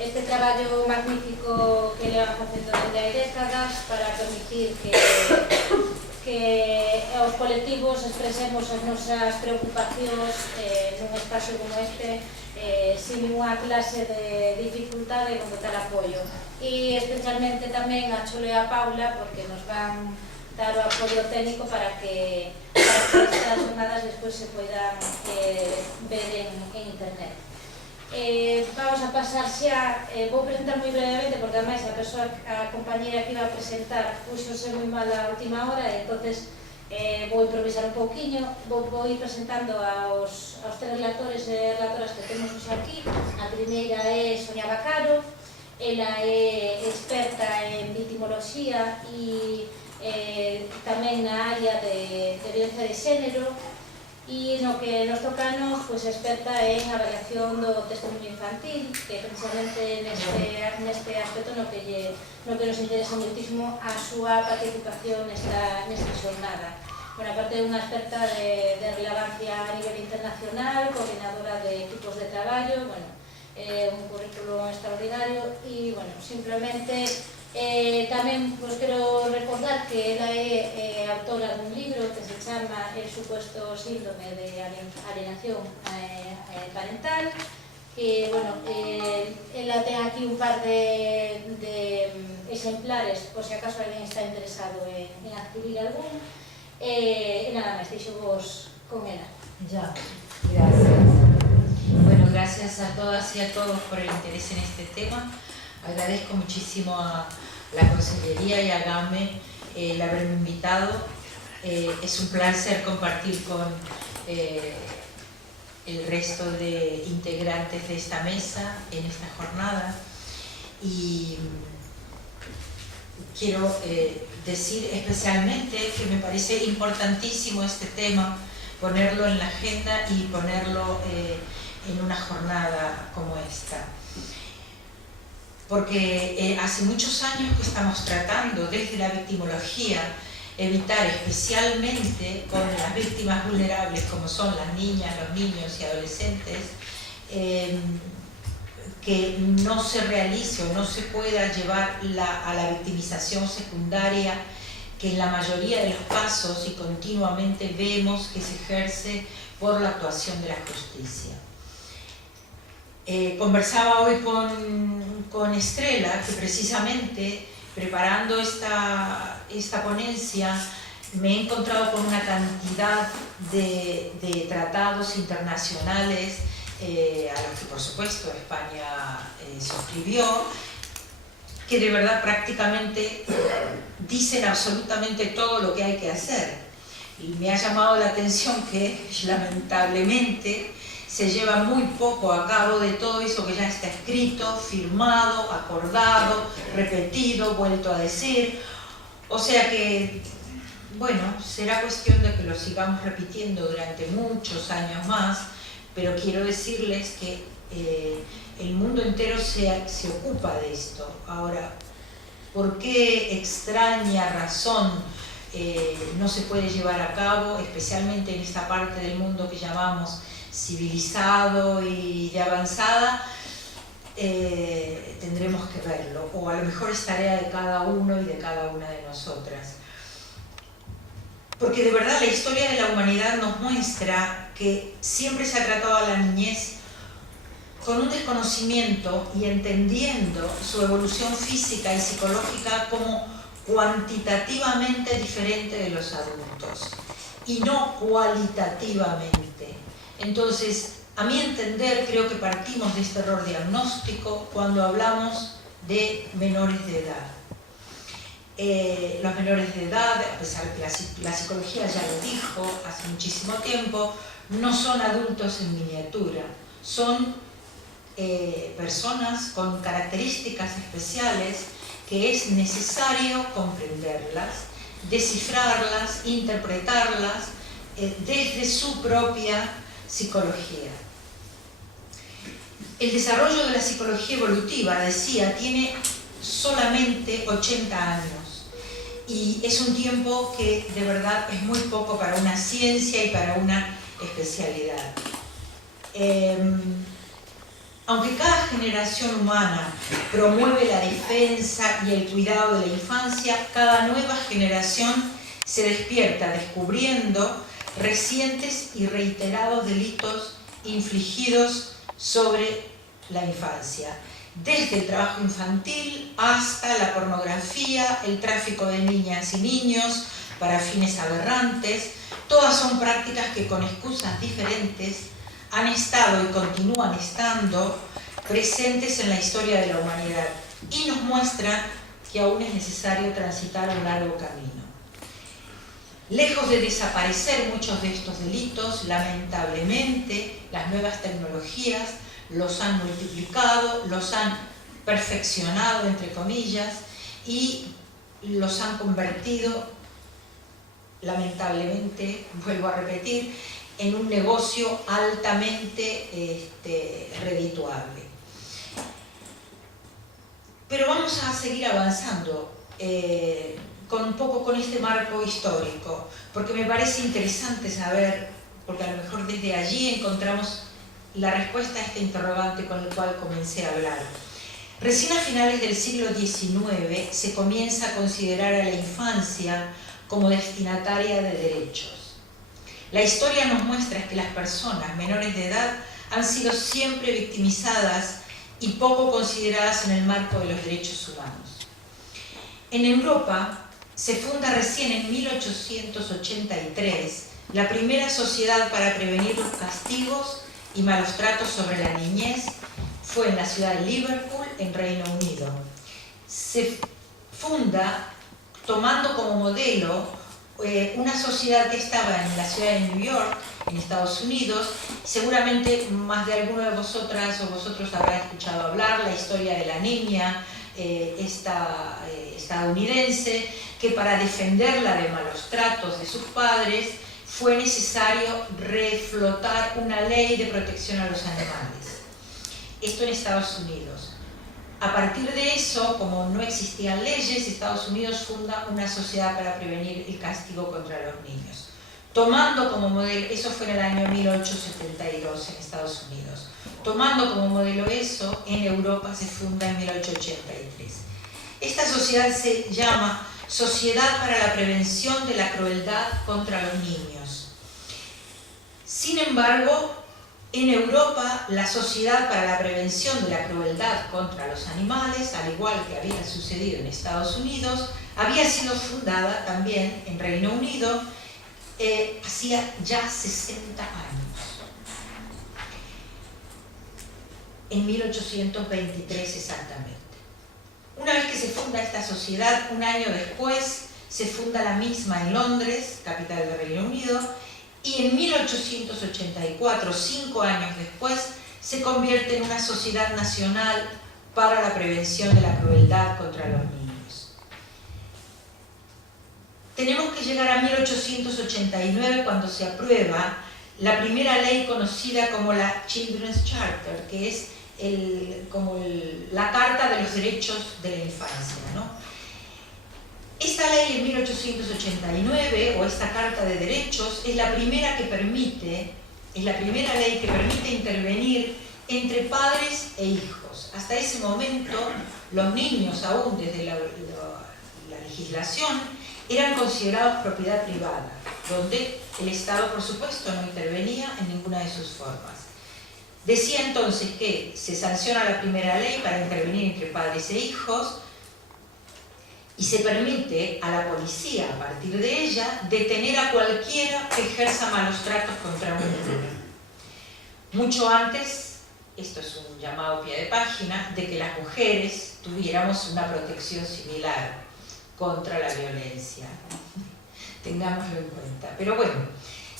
este traballo magnífico que leva facendo desde hai décadas para permitir que os colectivos expresemos as nosas preocupacións nun espacio como este sin ninguna clase de dificultade con total apoio. E especialmente tamén a Cholo e a Paula, porque nos van dar o apoio técnico para que estas jornadas despois se poidan ver en internet. Vamos a pasar xa, vou presentar moi brevemente porque ademais a compañera que iba a presentar puxose moi mal a última hora e entonces vou improvisar un pouquiño, vou ir presentando aos tres relatores e relatoras que temos hoxe aquí. A primeira é Sonia Bacaro, ela é experta en victimoloxía e tamén na área de violencia de xénero, e no que nos toca a nos, pois, experta en avaliación do testemunho infantil, que precisamente neste aspecto no que nos interesa muitísimo a súa participación nesta xornada. Bueno, aparte de unha experta de relevancia a nivel internacional, coordinadora de equipos de traballo, bueno, un currículo extraordinario e, bueno, simplemente tamén vos quero recordar que ela é autora dun libro que se chama El supuesto síndrome de alienación parental, que, bueno, ela ten aquí un par de exemplares por se acaso alguén está interesado en adquirir algún, e nada máis, deixo vos con ela. Ya, gracias. Bueno, gracias a todas y a todos por el interés en este tema. Agradezco muchísimo a la Consellería y a GAME el haberme invitado. Es un placer compartir con el resto de integrantes de esta mesa en esta jornada. Y quiero decir especialmente que me parece importantísimo este tema, ponerlo en la agenda y ponerlo en una jornada como esta. Porque hace muchos años que estamos tratando desde la victimología evitar, especialmente con las víctimas vulnerables como son las niñas, los niños y adolescentes, que no se realice o no se pueda llevar a la victimización secundaria que en la mayoría de los casos y continuamente vemos que se ejerce por la actuación de la justicia. Conversaba hoy con Estrella que precisamente preparando esta ponencia me he encontrado con una cantidad de tratados internacionales a los que por supuesto España suscribió, que de verdad prácticamente dicen absolutamente todo lo que hay que hacer. Y me ha llamado la atención que lamentablemente se lleva muy poco a cabo de todo eso que ya está escrito, firmado, acordado, repetido, vuelto a decir. O sea que, bueno, será cuestión de que lo sigamos repitiendo durante muchos años más, pero quiero decirles que el mundo entero se ocupa de esto. Ahora, ¿por qué extraña razón no se puede llevar a cabo, especialmente en esta parte del mundo que llamamos civilizado y de avanzada? Tendremos que verlo, o a lo mejor es tarea de cada uno y de cada una de nosotras. Porque de verdad la historia de la humanidad nos muestra que siempre se ha tratado a la niñez con un desconocimiento y entendiendo su evolución física y psicológica como cuantitativamente diferente de los adultos y no cualitativamente. Entonces, a mi entender, creo que partimos de este error diagnóstico cuando hablamos de menores de edad. Los menores de edad, a pesar de que la psicología ya lo dijo hace muchísimo tiempo, no son adultos en miniatura, son personas con características especiales que es necesario comprenderlas, descifrarlas, interpretarlas desde su propia psicología. El desarrollo de la psicología evolutiva, decía, tiene solamente 80 años y es un tiempo que de verdad es muy poco para una ciencia y para una especialidad. Aunque cada generación humana promueve la defensa y el cuidado de la infancia, cada nueva generación se despierta descubriendo recientes y reiterados delitos infligidos sobre la infancia, desde el trabajo infantil hasta la pornografía, el tráfico de niñas y niños para fines aberrantes. Todas son prácticas que con excusas diferentes han estado y continúan estando presentes en la historia de la humanidad y nos muestran que aún es necesario transitar un largo camino. Lejos de desaparecer muchos de estos delitos, lamentablemente las nuevas tecnologías los han multiplicado, los han perfeccionado, entre comillas, y los han convertido, lamentablemente, vuelvo a repetir, en un negocio altamente redituable. Pero vamos a seguir avanzando un poco con este marco histórico, porque me parece interesante saber, porque a lo mejor desde allí encontramos la respuesta a este interrogante con el cual comencé a hablar. Recién a finales del siglo XIX se comienza a considerar a la infancia como destinataria de derechos. La historia nos muestra que las personas menores de edad han sido siempre victimizadas y poco consideradas en el marco de los derechos humanos. En Europa se funda recién en 1883 la primera sociedad para prevenir los castigos y malos tratos sobre la niñez. Fue en la ciudad de Liverpool, en Reino Unido. Se funda tomando como modelo una sociedad que estaba en la ciudad de New York, en Estados Unidos. Seguramente más de alguno de vosotras o vosotros habrá escuchado hablar la historia de la niña estadounidense, que para defenderla de malos tratos de sus padres fue necesario reflotar una ley de protección a los animales. Esto en Estados Unidos. A partir de eso, como no existían leyes, Estados Unidos funda una sociedad para prevenir el castigo contra los niños. Tomando como modelo, eso fue en el año 1872 en Estados Unidos. Tomando como modelo eso, en Europa se funda en 1883. Esta sociedad se llama Sociedad para la Prevención de la Crueldad contra los Niños. Sin embargo, en Europa, la Sociedad para la Prevención de la Crueldad contra los Animales, al igual que había sucedido en Estados Unidos, había sido fundada también en Reino Unido hacía ya 60 años. En 1823 exactamente. Una vez que se funda esta sociedad, un año después se funda la misma en Londres, capital del Reino Unido, y en 1884, 5 años después, se convierte en una sociedad nacional para la prevención de la crueldad contra los niños. Tenemos que llegar a 1889 cuando se aprueba la primera ley conocida como la Children's Charter, que es la Carta de los Derechos de la Infancia, ¿no? Esta ley en 1889, o esta Carta de Derechos, es la primera ley que permite intervenir entre padres e hijos. Hasta ese momento, los niños, aún desde la legislación, eran considerados propiedad privada, donde el Estado, por supuesto, no intervenía en ninguna de sus formas. Decía entonces que se sanciona la primera ley para intervenir entre padres e hijos, y se permite a la policía, a partir de ella, detener a cualquiera que ejerza malos tratos contra un niño. Mucho antes, esto es un llamado a pie de página, de que las mujeres tuviéramos una protección similar contra la violencia. Tengámoslo en cuenta. Pero bueno,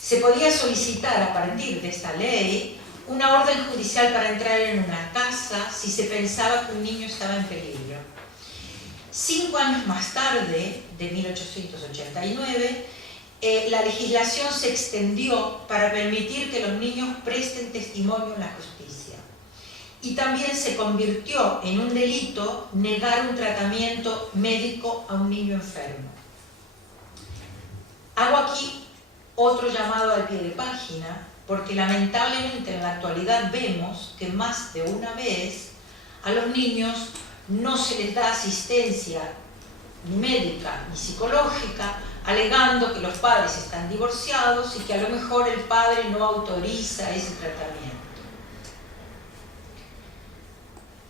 se podía solicitar a partir de esta ley una orden judicial para entrar en una casa si se pensaba que un niño estaba en peligro. 5 años más tarde, de 1889, la legislación se extendió para permitir que los niños presten testimonio en la justicia. Y también se convirtió en un delito negar un tratamiento médico a un niño enfermo. Hago aquí otro llamado al pie de página, porque lamentablemente en la actualidad vemos que más de una vez a los niños no se les da asistencia ni médica ni psicológica, alegando que los padres están divorciados y que a lo mejor el padre no autoriza ese tratamiento.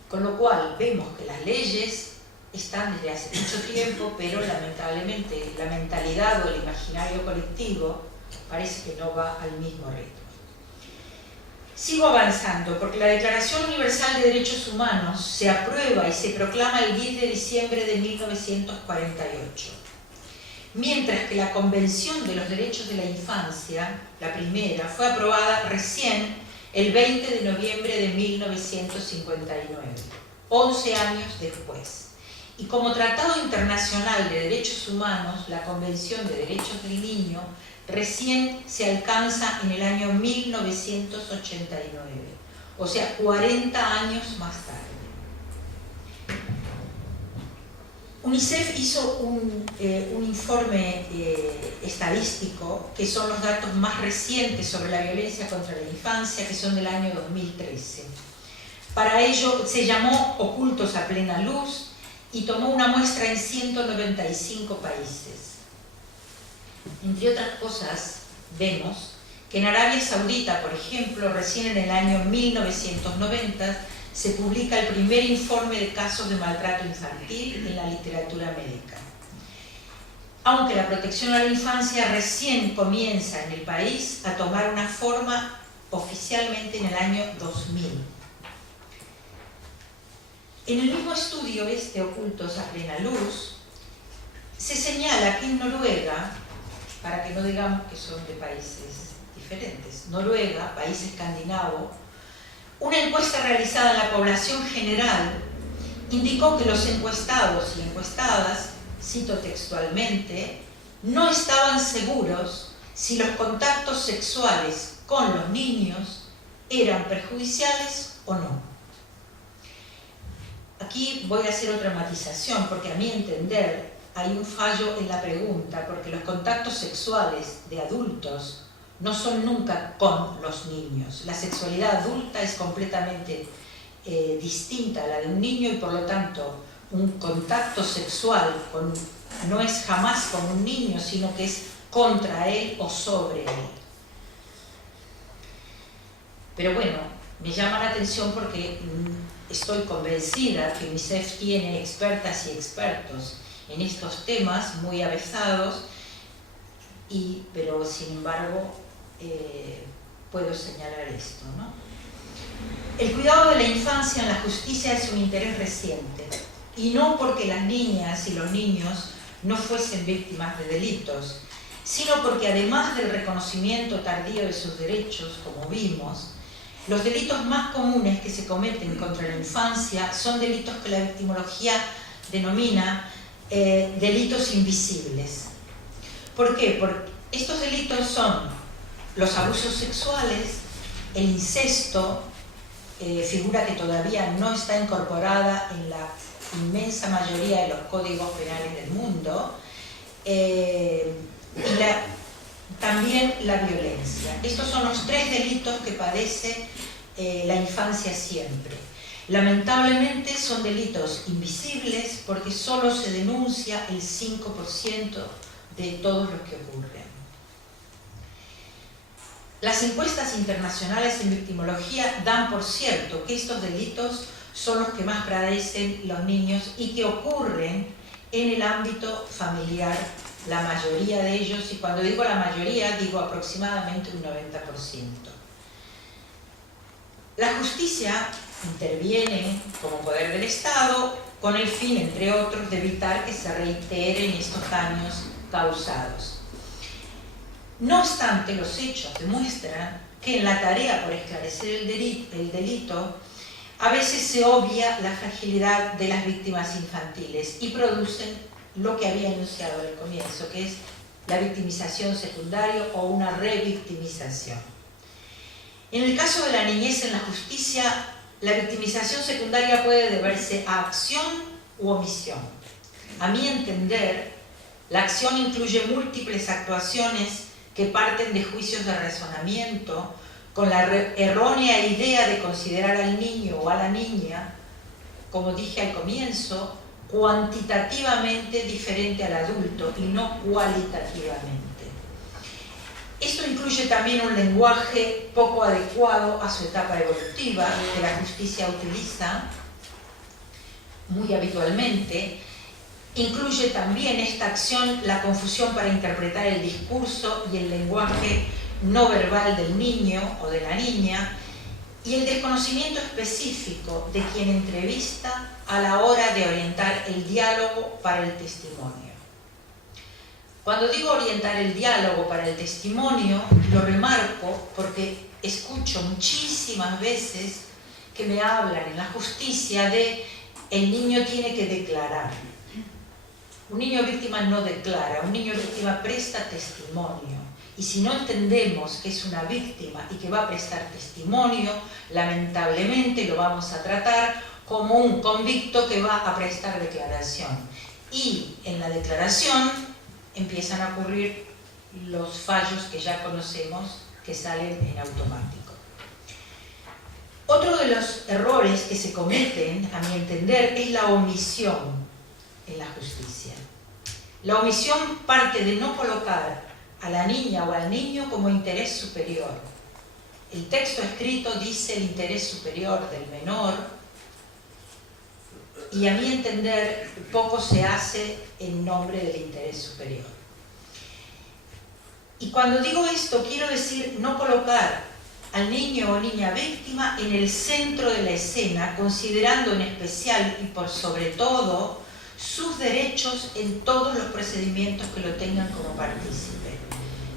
Con lo cual vemos que las leyes están desde hace mucho tiempo, pero lamentablemente la mentalidad o el imaginario colectivo parece que no va al mismo ritmo. Sigo avanzando, porque la Declaración Universal de Derechos Humanos se aprueba y se proclama el 10 de diciembre de 1948, mientras que la Convención de los Derechos de la Infancia, la primera, fue aprobada recién el 20 de noviembre de 1959, 11 años después. Y como Tratado Internacional de Derechos Humanos, la Convención de Derechos del Niño recién se alcanza en el año 1989, o sea, 40 años más tarde. UNICEF hizo un informe estadístico, que son los datos más recientes sobre la violencia contra la infancia, que son del año 2013. Para ello se llamó Ocultos a Plena Luz y tomó una muestra en 195 países. Entre otras cosas, vemos que en Arabia Saudita, por ejemplo, recién en el año 1990, se publica el primer informe de casos de maltrato infantil en la literatura médica. Aunque la protección a la infancia recién comienza en el país a tomar una forma oficialmente en el año 2000. En el mismo estudio Ocultos a Plena Luz, se señala que en Noruega, para que no digamos que son de países diferentes, Noruega, país escandinavo, una encuesta realizada en la población general indicó que los encuestados y encuestadas, cito textualmente, no estaban seguros si los contactos sexuales con los niños eran perjudiciales o no. Aquí voy a hacer otra matización, porque a mi entender hay un fallo en la pregunta, porque los contactos sexuales de adultos no son nunca con los niños. La sexualidad adulta es completamente distinta a la de un niño y por lo tanto un contacto sexual no es jamás con un niño, sino que es contra él o sobre él. Pero bueno, me llama la atención porque estoy convencida que UNICEF tiene expertas y expertos en estos temas muy avesados, pero sin embargo puedo señalar esto, ¿no? El cuidado de la infancia en la justicia es un interés reciente, y no porque las niñas y los niños no fuesen víctimas de delitos, sino porque además del reconocimiento tardío de sus derechos, como vimos, los delitos más comunes que se cometen contra la infancia son delitos que la victimología denomina delitos invisibles. ¿Por qué? Porque estos delitos son los abusos sexuales, el incesto, figura que todavía no está incorporada en la inmensa mayoría de los códigos penales del mundo, y también la violencia. Estos son los tres delitos que padece la infancia siempre. Lamentablemente son delitos invisibles porque solo se denuncia el 5% de todos los que ocurren. Las encuestas internacionales en victimología dan por cierto que estos delitos son los que más padecen los niños y que ocurren en el ámbito familiar, la mayoría de ellos, y cuando digo la mayoría, digo aproximadamente un 90%. La justicia interviene como poder del Estado con el fin, entre otros, de evitar que se reiteren estos daños causados. No obstante, los hechos demuestran que en la tarea por esclarecer el delito, a veces se obvia la fragilidad de las víctimas infantiles y producen lo que había anunciado al comienzo, que es la victimización secundaria o una revictimización. En el caso de la niñez en la justicia, la victimización secundaria puede deberse a acción u omisión. A mi entender, la acción incluye múltiples actuaciones que que parten de juicios de razonamiento con la errónea idea de considerar al niño o a la niña, como dije al comienzo, cuantitativamente diferente al adulto y no cualitativamente. Esto incluye también un lenguaje poco adecuado a su etapa evolutiva que la justicia utiliza muy habitualmente. Incluye también esta acción la confusión para interpretar el discurso y el lenguaje no verbal del niño o de la niña y el desconocimiento específico de quien entrevista a la hora de orientar el diálogo para el testimonio. Cuando digo orientar el diálogo para el testimonio, lo remarco porque escucho muchísimas veces que me hablan en la justicia de el niño tiene que declarar. Un niño víctima no declara, un niño víctima presta testimonio. Y si no entendemos que es una víctima y que va a prestar testimonio, lamentablemente lo vamos a tratar como un convicto que va a prestar declaración. Y en la declaración empiezan a ocurrir los fallos que ya conocemos que salen en automático. Otro de los errores que se cometen, a mi entender, es la omisión en la justicia. La omisión parte de no colocar a la niña o al niño como interés superior. El texto escrito dice el interés superior del menor y a mi entender poco se hace en nombre del interés superior. Y cuando digo esto quiero decir no colocar al niño o niña víctima en el centro de la escena, considerando en especial y por sobre todo sus derechos en todos los procedimientos que lo tengan como partícipe.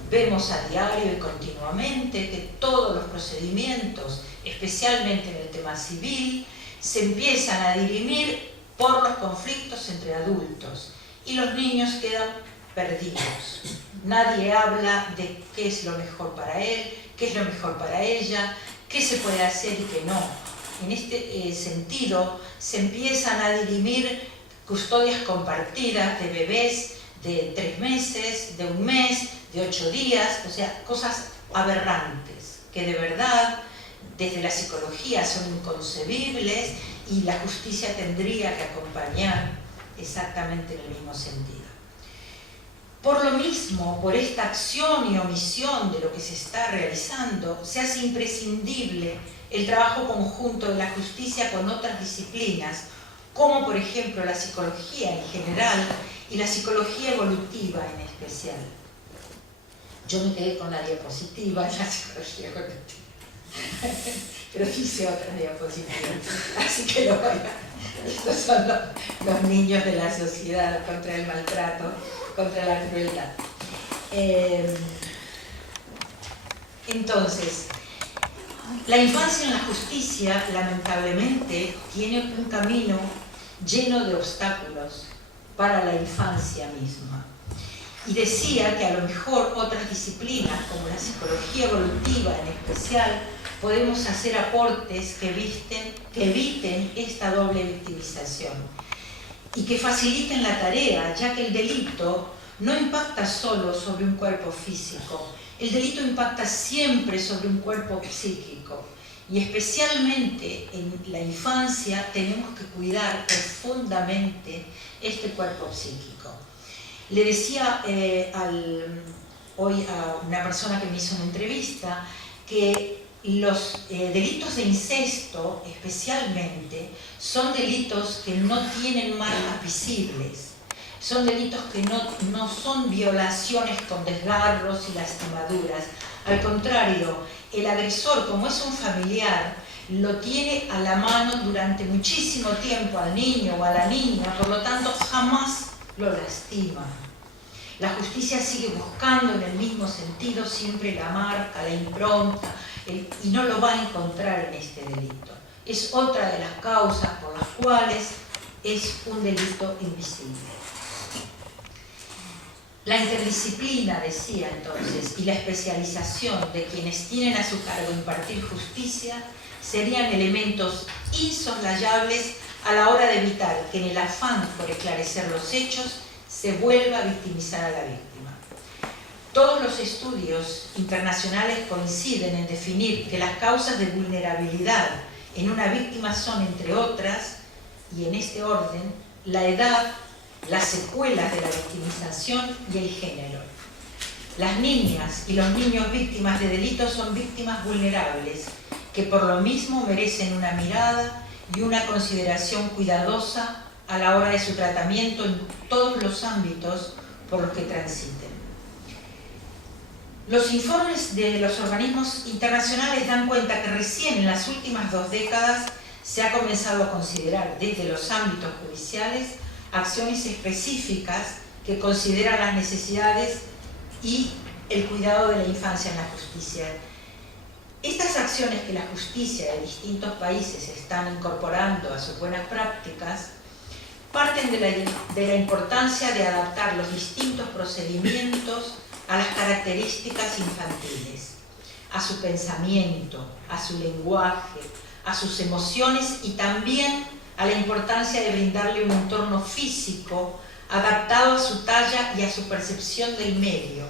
Vemos a diario y continuamente que todos los procedimientos, especialmente en el tema civil, se empiezan a dirimir por los conflictos entre adultos y los niños quedan perdidos. Nadie habla de qué es lo mejor para él, qué es lo mejor para ella, qué se puede hacer y qué no. En este sentido, se empiezan a dirimir custodias compartidas de bebés de 3 meses, de 1 mes, de 8 días, o sea, cosas aberrantes que de verdad desde la psicología son inconcebibles y la justicia tendría que acompañar exactamente en el mismo sentido. Por lo mismo, por esta acción y omisión de lo que se está realizando, se hace imprescindible el trabajo conjunto de la justicia con otras disciplinas, como por ejemplo la psicología en general y la psicología evolutiva en especial. Yo me quedé con la diapositiva en la psicología evolutiva, pero hice otra diapositiva, así que lo voy a... Estos son los niños de la sociedad contra el maltrato, contra la crueldad. Entonces, la infancia en la justicia, lamentablemente, tiene un camino lleno de obstáculos para la infancia misma. Y decía que a lo mejor otras disciplinas, como la psicología evolutiva en especial, podemos hacer aportes que eviten esta doble victimización y que faciliten la tarea, ya que el delito no impacta solo sobre un cuerpo físico, el delito impacta siempre sobre un cuerpo psíquico. Y especialmente en la infancia tenemos que cuidar profundamente este cuerpo psíquico. Le decía hoy a una persona que me hizo una entrevista que los delitos de incesto especialmente son delitos que no tienen marcas visibles. Son delitos que no son violaciones con desgarros y lastimaduras. Al contrario, el agresor, como es un familiar, lo tiene a la mano durante muchísimo tiempo al niño o a la niña, por lo tanto jamás lo lastima. La justicia sigue buscando en el mismo sentido siempre la marca, la impronta, y no lo va a encontrar en este delito. Es otra de las causas por las cuales es un delito invisible. La interdisciplina, decía entonces, y la especialización de quienes tienen a su cargo impartir justicia serían elementos insoslayables a la hora de evitar que en el afán por esclarecer los hechos se vuelva a victimizar a la víctima. Todos los estudios internacionales coinciden en definir que las causas de vulnerabilidad en una víctima son, entre otras, y en este orden, la edad, las secuelas de la victimización y el género. Las niñas y los niños víctimas de delitos son víctimas vulnerables, que por lo mismo merecen una mirada y una consideración cuidadosa a la hora de su tratamiento en todos los ámbitos por los que transiten. Los informes de los organismos internacionales dan cuenta que recién en las últimas 2 décadas se ha comenzado a considerar desde los ámbitos judiciales acciones específicas que consideran las necesidades y el cuidado de la infancia en la justicia. Estas acciones que la justicia de distintos países están incorporando a sus buenas prácticas parten de la importancia de adaptar los distintos procedimientos a las características infantiles, a su pensamiento, a su lenguaje, a sus emociones y también a la importancia de brindarle un entorno físico adaptado a su talla y a su percepción del medio.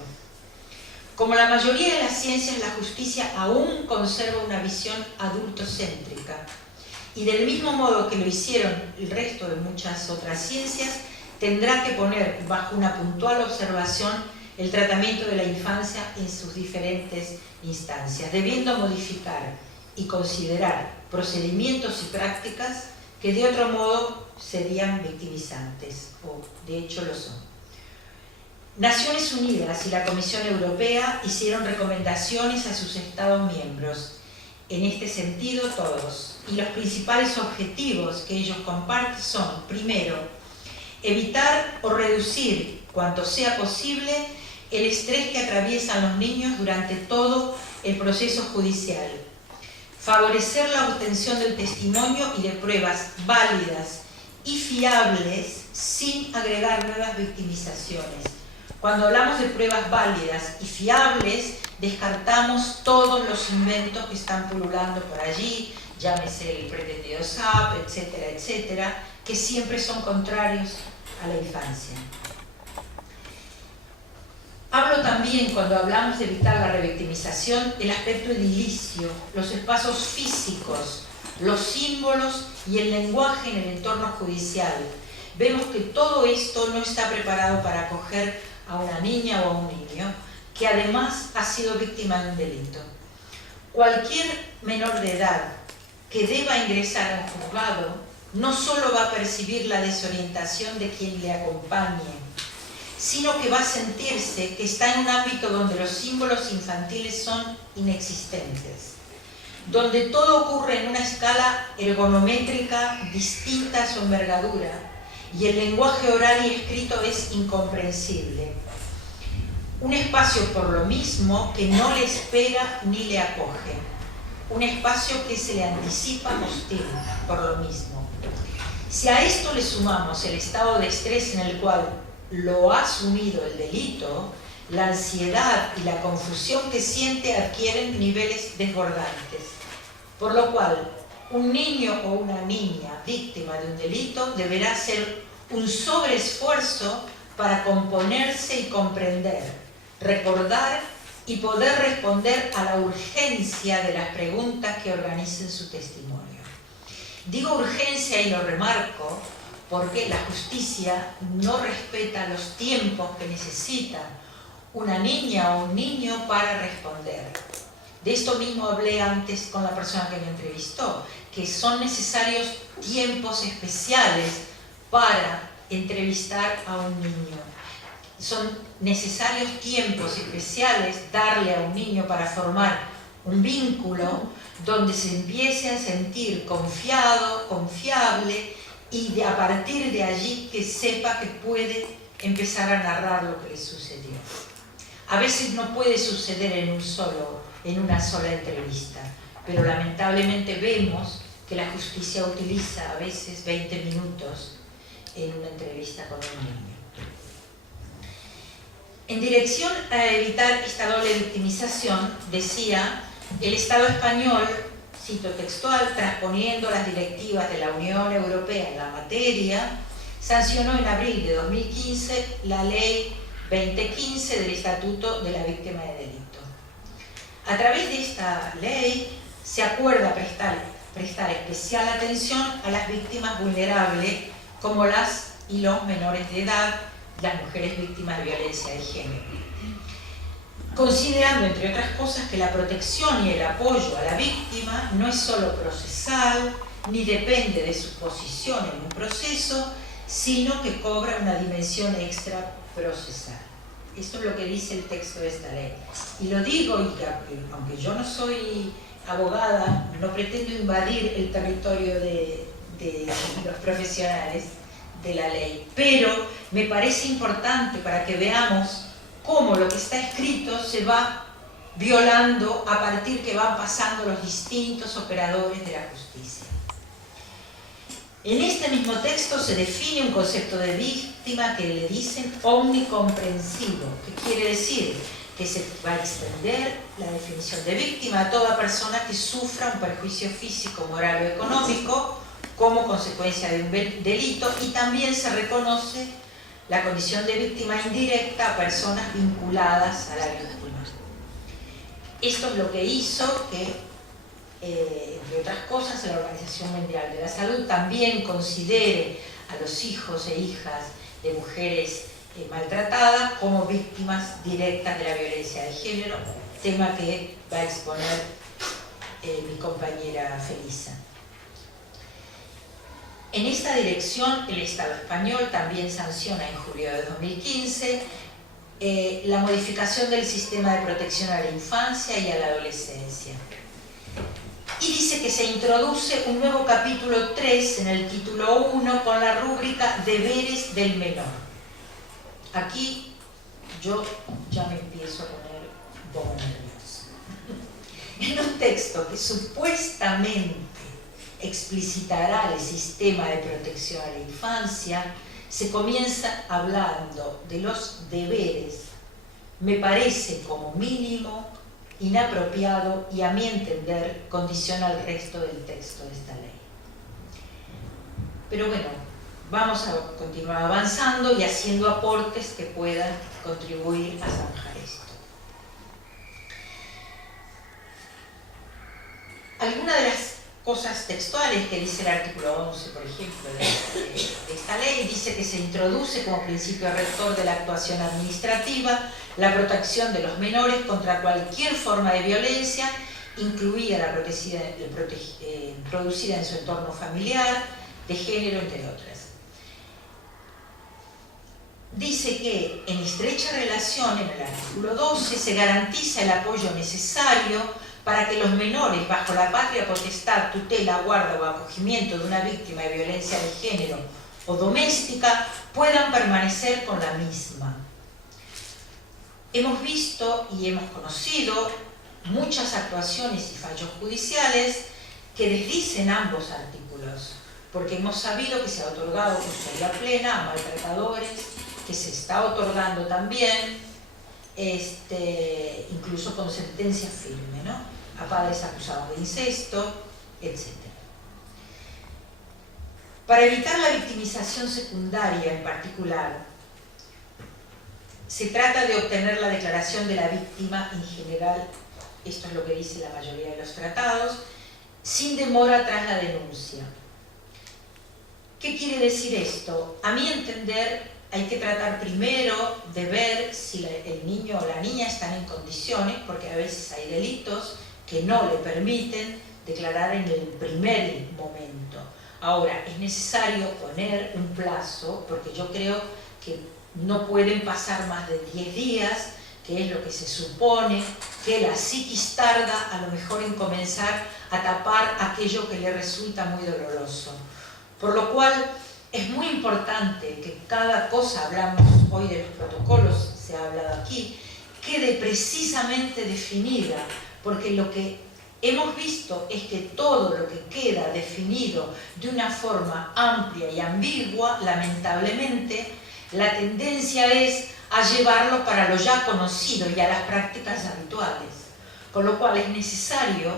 Como la mayoría de las ciencias, la justicia aún conserva una visión adultocéntrica y del mismo modo que lo hicieron el resto de muchas otras ciencias, tendrá que poner bajo una puntual observación el tratamiento de la infancia en sus diferentes instancias, debiendo modificar y considerar procedimientos y prácticas que de otro modo serían victimizantes, o de hecho lo son. Naciones Unidas y la Comisión Europea hicieron recomendaciones a sus Estados miembros, en este sentido todos, y los principales objetivos que ellos comparten son, primero, evitar o reducir, cuanto sea posible, el estrés que atraviesan los niños durante todo el proceso judicial, favorecer la obtención del testimonio y de pruebas válidas y fiables sin agregar nuevas victimizaciones. Cuando hablamos de pruebas válidas y fiables, descartamos todos los inventos que están pululando por allí, llámese el pretendido SAP, etcétera, etcétera, que siempre son contrarios a la infancia. Hablo también, cuando hablamos de evitar la revictimización, el aspecto edilicio, los espacios físicos, los símbolos y el lenguaje en el entorno judicial. Vemos que todo esto no está preparado para acoger a una niña o a un niño que además ha sido víctima de un delito. Cualquier menor de edad que deba ingresar a un juzgado no solo va a percibir la desorientación de quien le acompañe, sino que va a sentirse que está en un ámbito donde los símbolos infantiles son inexistentes, donde todo ocurre en una escala ergonométrica distinta a su envergadura y el lenguaje oral y escrito es incomprensible. Un espacio por lo mismo que no le espera ni le acoge, un espacio que se le anticipa hostil por lo mismo. Si a esto le sumamos el estado de estrés en el cual lo ha asumido el delito, la ansiedad y la confusión que siente adquieren niveles desbordantes, por lo cual un niño o una niña víctima de un delito deberá hacer un sobreesfuerzo para componerse y comprender, recordar y poder responder a la urgencia de las preguntas que organicen su testimonio. Digo urgencia y lo remarco porque la justicia no respeta los tiempos que necesita una niña o un niño para responder. De esto mismo hablé antes con la persona que me entrevistó, que son necesarios tiempos especiales para entrevistar a un niño. Son necesarios tiempos especiales darle a un niño para formar un vínculo donde se empiece a sentir confiado, confiable, y a partir de allí que sepa que puede empezar a narrar lo que le sucedió. A veces no puede suceder en una sola entrevista, pero lamentablemente vemos que la justicia utiliza a veces 20 minutos en una entrevista con un niño. En dirección a evitar esta doble victimización, decía, el Estado español, cito textual, transponiendo las directivas de la Unión Europea en la materia, sancionó en abril de 2015 la Ley 2015 del Estatuto de la Víctima de Delito. A través de esta ley se acuerda prestar especial atención a las víctimas vulnerables como las y los menores de edad, las mujeres víctimas de violencia de género, considerando, entre otras cosas, que la protección y el apoyo a la víctima no es solo procesal, ni depende de su posición en un proceso, sino que cobra una dimensión extra procesal. Esto es lo que dice el texto de esta ley. Y lo digo, y aunque yo no soy abogada, no pretendo invadir el territorio de los profesionales de la ley, pero me parece importante para que veamos cómo lo que está escrito se va violando a partir que van pasando los distintos operadores de la justicia. En este mismo texto se define un concepto de víctima que le dicen omnicomprensivo, que quiere decir que se va a extender la definición de víctima a toda persona que sufra un perjuicio físico, moral o económico como consecuencia de un delito, y también se reconoce la condición de víctima indirecta a personas vinculadas a la víctima. Esto es lo que hizo que, entre otras cosas, la Organización Mundial de la Salud también considere a los hijos e hijas de mujeres maltratadas como víctimas directas de la violencia de género, tema que va a exponer mi compañera Felisa. En esta dirección, el Estado español también sanciona en julio de 2015 la modificación del sistema de protección a la infancia y a la adolescencia. Y dice que se introduce un nuevo capítulo 3 en el título 1 con la rúbrica Deberes del menor. Aquí yo ya me empiezo a poner un poco nerviosa. En un texto que supuestamente explicitará el sistema de protección a la infancia, se comienza hablando de los deberes. Me parece como mínimo inapropiado y, a mi entender, condiciona el resto del texto de esta ley. Pero bueno, vamos a continuar avanzando y haciendo aportes que puedan contribuir a zanjar esto. Algunas de las cosas textuales que dice el artículo 11, por ejemplo, de esta ley, dice que se introduce como principio rector de la actuación administrativa la protección de los menores contra cualquier forma de violencia, incluida la producida en su entorno familiar, de género, entre otras. Dice que en estrecha relación, en el artículo 12, se garantiza el apoyo necesario para que los menores, bajo la patria potestad, tutela, guarda o acogimiento de una víctima de violencia de género o doméstica, puedan permanecer con la misma. Hemos visto y hemos conocido muchas actuaciones y fallos judiciales que desdicen ambos artículos, porque hemos sabido que se ha otorgado custodia plena a maltratadores, que se está otorgando también, incluso con sentencia firme, ¿no?, a padres acusados de incesto, etc. Para evitar la victimización secundaria en particular, se trata de obtener la declaración de la víctima en general, esto es lo que dice la mayoría de los tratados, sin demora tras la denuncia. ¿Qué quiere decir esto? A mi entender, hay que tratar primero de ver si el niño o la niña están en condiciones, porque a veces hay delitos que no le permiten declarar en el primer momento. Ahora, es necesario poner un plazo, porque yo creo que no pueden pasar más de 10 días, que es lo que se supone, que la psiquis tarda a lo mejor en comenzar a tapar aquello que le resulta muy doloroso. Por lo cual, es muy importante que cada cosa, hablamos hoy de los protocolos, se ha hablado aquí, quede precisamente definida, porque lo que hemos visto es que todo lo que queda definido de una forma amplia y ambigua, lamentablemente, la tendencia es a llevarlo para lo ya conocido y a las prácticas habituales. Con lo cual es necesario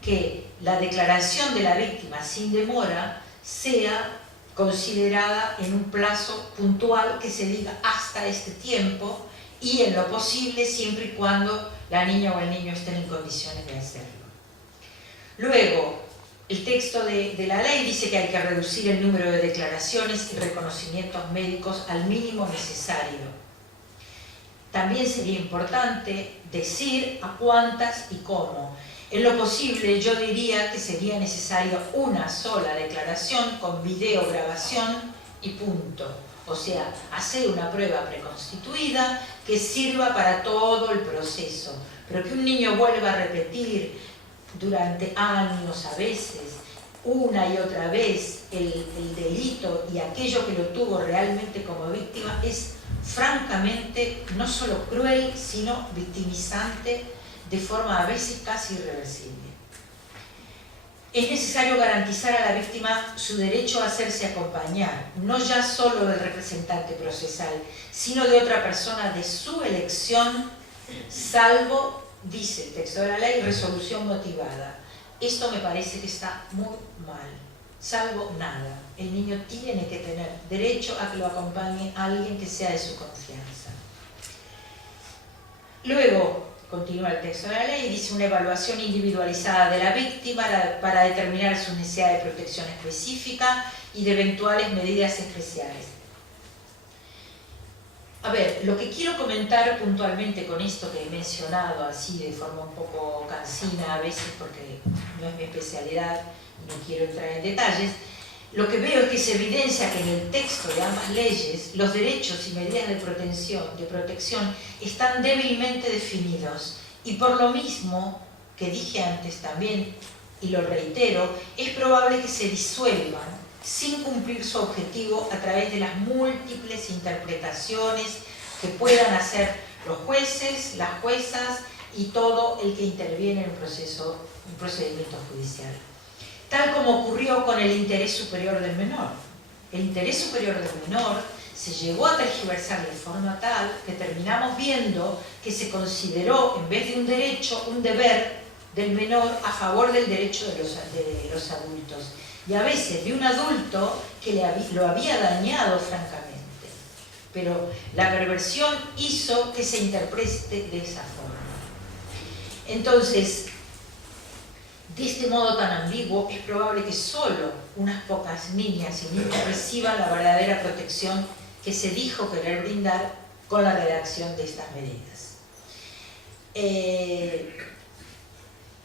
que la declaración de la víctima sin demora sea considerada en un plazo puntual, que se diga hasta este tiempo, y en lo posible siempre y cuando la niña o el niño estén en condiciones de hacerlo. Luego, el texto de la ley dice que hay que reducir el número de declaraciones y reconocimientos médicos al mínimo necesario. También sería importante decir a cuántas y cómo. En lo posible, yo diría que sería necesaria una sola declaración con videograbación y punto. O sea, hacer una prueba preconstituida que sirva para todo el proceso. Pero que un niño vuelva a repetir durante años a veces, una y otra vez, el delito y aquello que lo tuvo realmente como víctima es francamente no solo cruel, sino victimizante de forma a veces casi irreversible. Es necesario garantizar a la víctima su derecho a hacerse acompañar, no ya solo del representante procesal, sino de otra persona de su elección, salvo, dice el texto de la ley, resolución motivada. Esto me parece que está muy mal, salvo nada. El niño tiene que tener derecho a que lo acompañe alguien que sea de su confianza. Luego, continúa el texto de la ley, dice una evaluación individualizada de la víctima para determinar sus necesidades de protección específica y de eventuales medidas especiales. A ver, lo que quiero comentar puntualmente con esto que he mencionado así de forma un poco cansina a veces porque no es mi especialidad y no quiero entrar en detalles, lo que veo es que se evidencia que en el texto de ambas leyes los derechos y medidas de protección están débilmente definidos y por lo mismo que dije antes también, y lo reitero, es probable que se disuelvan sin cumplir su objetivo a través de las múltiples interpretaciones que puedan hacer los jueces, las juezas y todo el que interviene en un procedimiento judicial. Tal como ocurrió con el interés superior del menor. El interés superior del menor se llegó a tergiversar de forma tal que terminamos viendo que se consideró, en vez de un derecho, un deber del menor a favor del derecho de los adultos. Y a veces de un adulto que lo había dañado francamente. Pero la perversión hizo que se interprete de esa forma. Entonces, de este modo tan ambiguo, es probable que solo unas pocas niñas y niños reciban la verdadera protección que se dijo querer brindar con la redacción de estas medidas.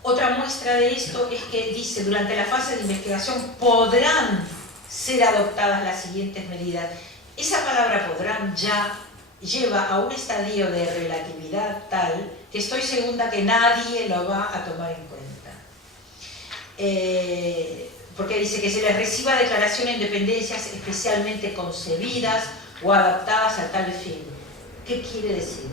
Otra muestra de esto es que dice, durante la fase de investigación podrán ser adoptadas las siguientes medidas. Esa palabra podrán ya lleva a un estadio de relatividad tal que estoy segura que nadie lo va a tomar en cuenta. Porque dice que se les reciba declaración de independencias especialmente concebidas o adaptadas a tal fin. ¿Qué quiere decir?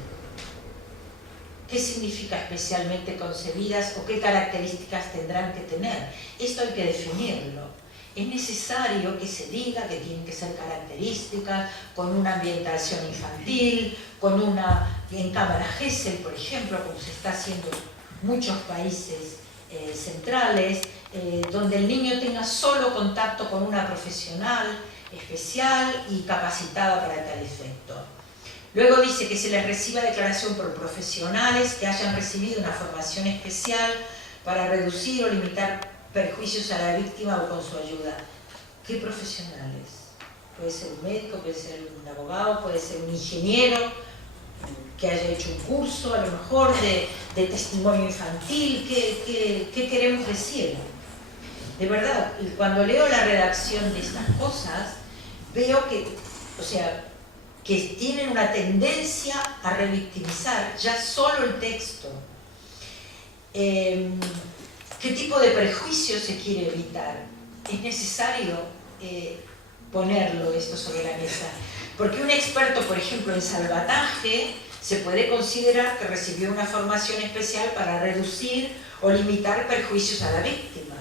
¿Qué significa especialmente concebidas o qué características tendrán que tener? Esto hay que definirlo. Es necesario que se diga que tienen que ser características con una ambientación infantil, con una en cámara Gesell, por ejemplo, como se está haciendo en muchos países centrales, donde el niño tenga solo contacto con una profesional especial y capacitada para tal efecto. Luego dice que se les reciba declaración por profesionales que hayan recibido una formación especial para reducir o limitar perjuicios a la víctima o con su ayuda. ¿Qué profesionales? Puede ser un médico, puede ser un abogado, puede ser un ingeniero que haya hecho un curso a lo mejor de testimonio infantil. ¿Qué queremos decir? De verdad, cuando leo la redacción de estas cosas, veo que, o sea, que tienen una tendencia a revictimizar ya solo el texto. ¿Qué tipo de prejuicio se quiere evitar? Es necesario ponerlo esto sobre la mesa. Porque un experto, por ejemplo, en salvataje, se puede considerar que recibió una formación especial para reducir o limitar perjuicios a la víctima.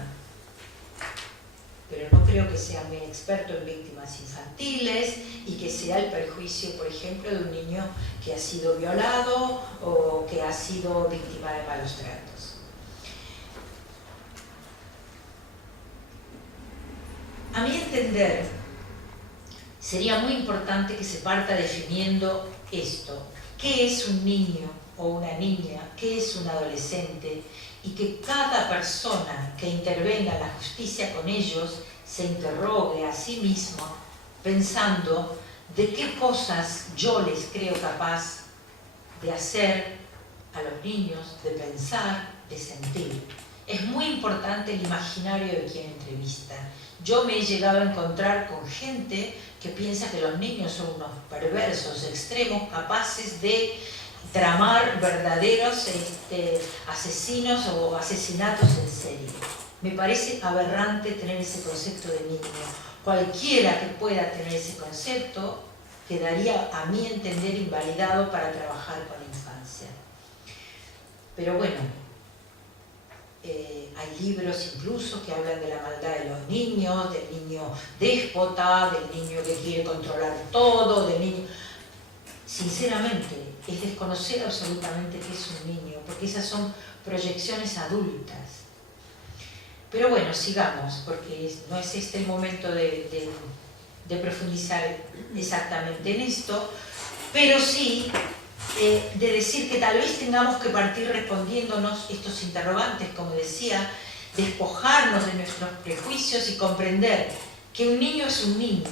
Pero no creo que sea muy experto en víctimas infantiles y que sea el perjuicio, por ejemplo, de un niño que ha sido violado o que ha sido víctima de malos tratos. A mi entender, sería muy importante que se parta definiendo esto. qué es un niño o una niña, qué es un adolescente, y que cada persona que intervenga en la justicia con ellos se interrogue a sí mismo pensando de qué cosas yo les creo capaz de hacer a los niños, de pensar, de sentir. Es muy importante el imaginario de quien entrevista. Yo me he llegado a encontrar con gente que piensa que los niños son unos perversos extremos capaces de tramar verdaderos asesinos o asesinatos en serie. Me parece aberrante tener ese concepto de niño. Cualquiera que pueda tener ese concepto quedaría, a mi entender, invalidado para trabajar con la infancia. Pero bueno, hay libros incluso que hablan de la maldad de los niños, del niño déspota, del niño que quiere controlar todo, del niño... Sinceramente, es desconocer absolutamente qué es un niño, porque esas son proyecciones adultas. Pero bueno, sigamos, porque no es este el momento de profundizar exactamente en esto, pero sí de decir que tal vez tengamos que partir respondiéndonos estos interrogantes, como decía, despojarnos de nuestros prejuicios y comprender que un niño es un niño,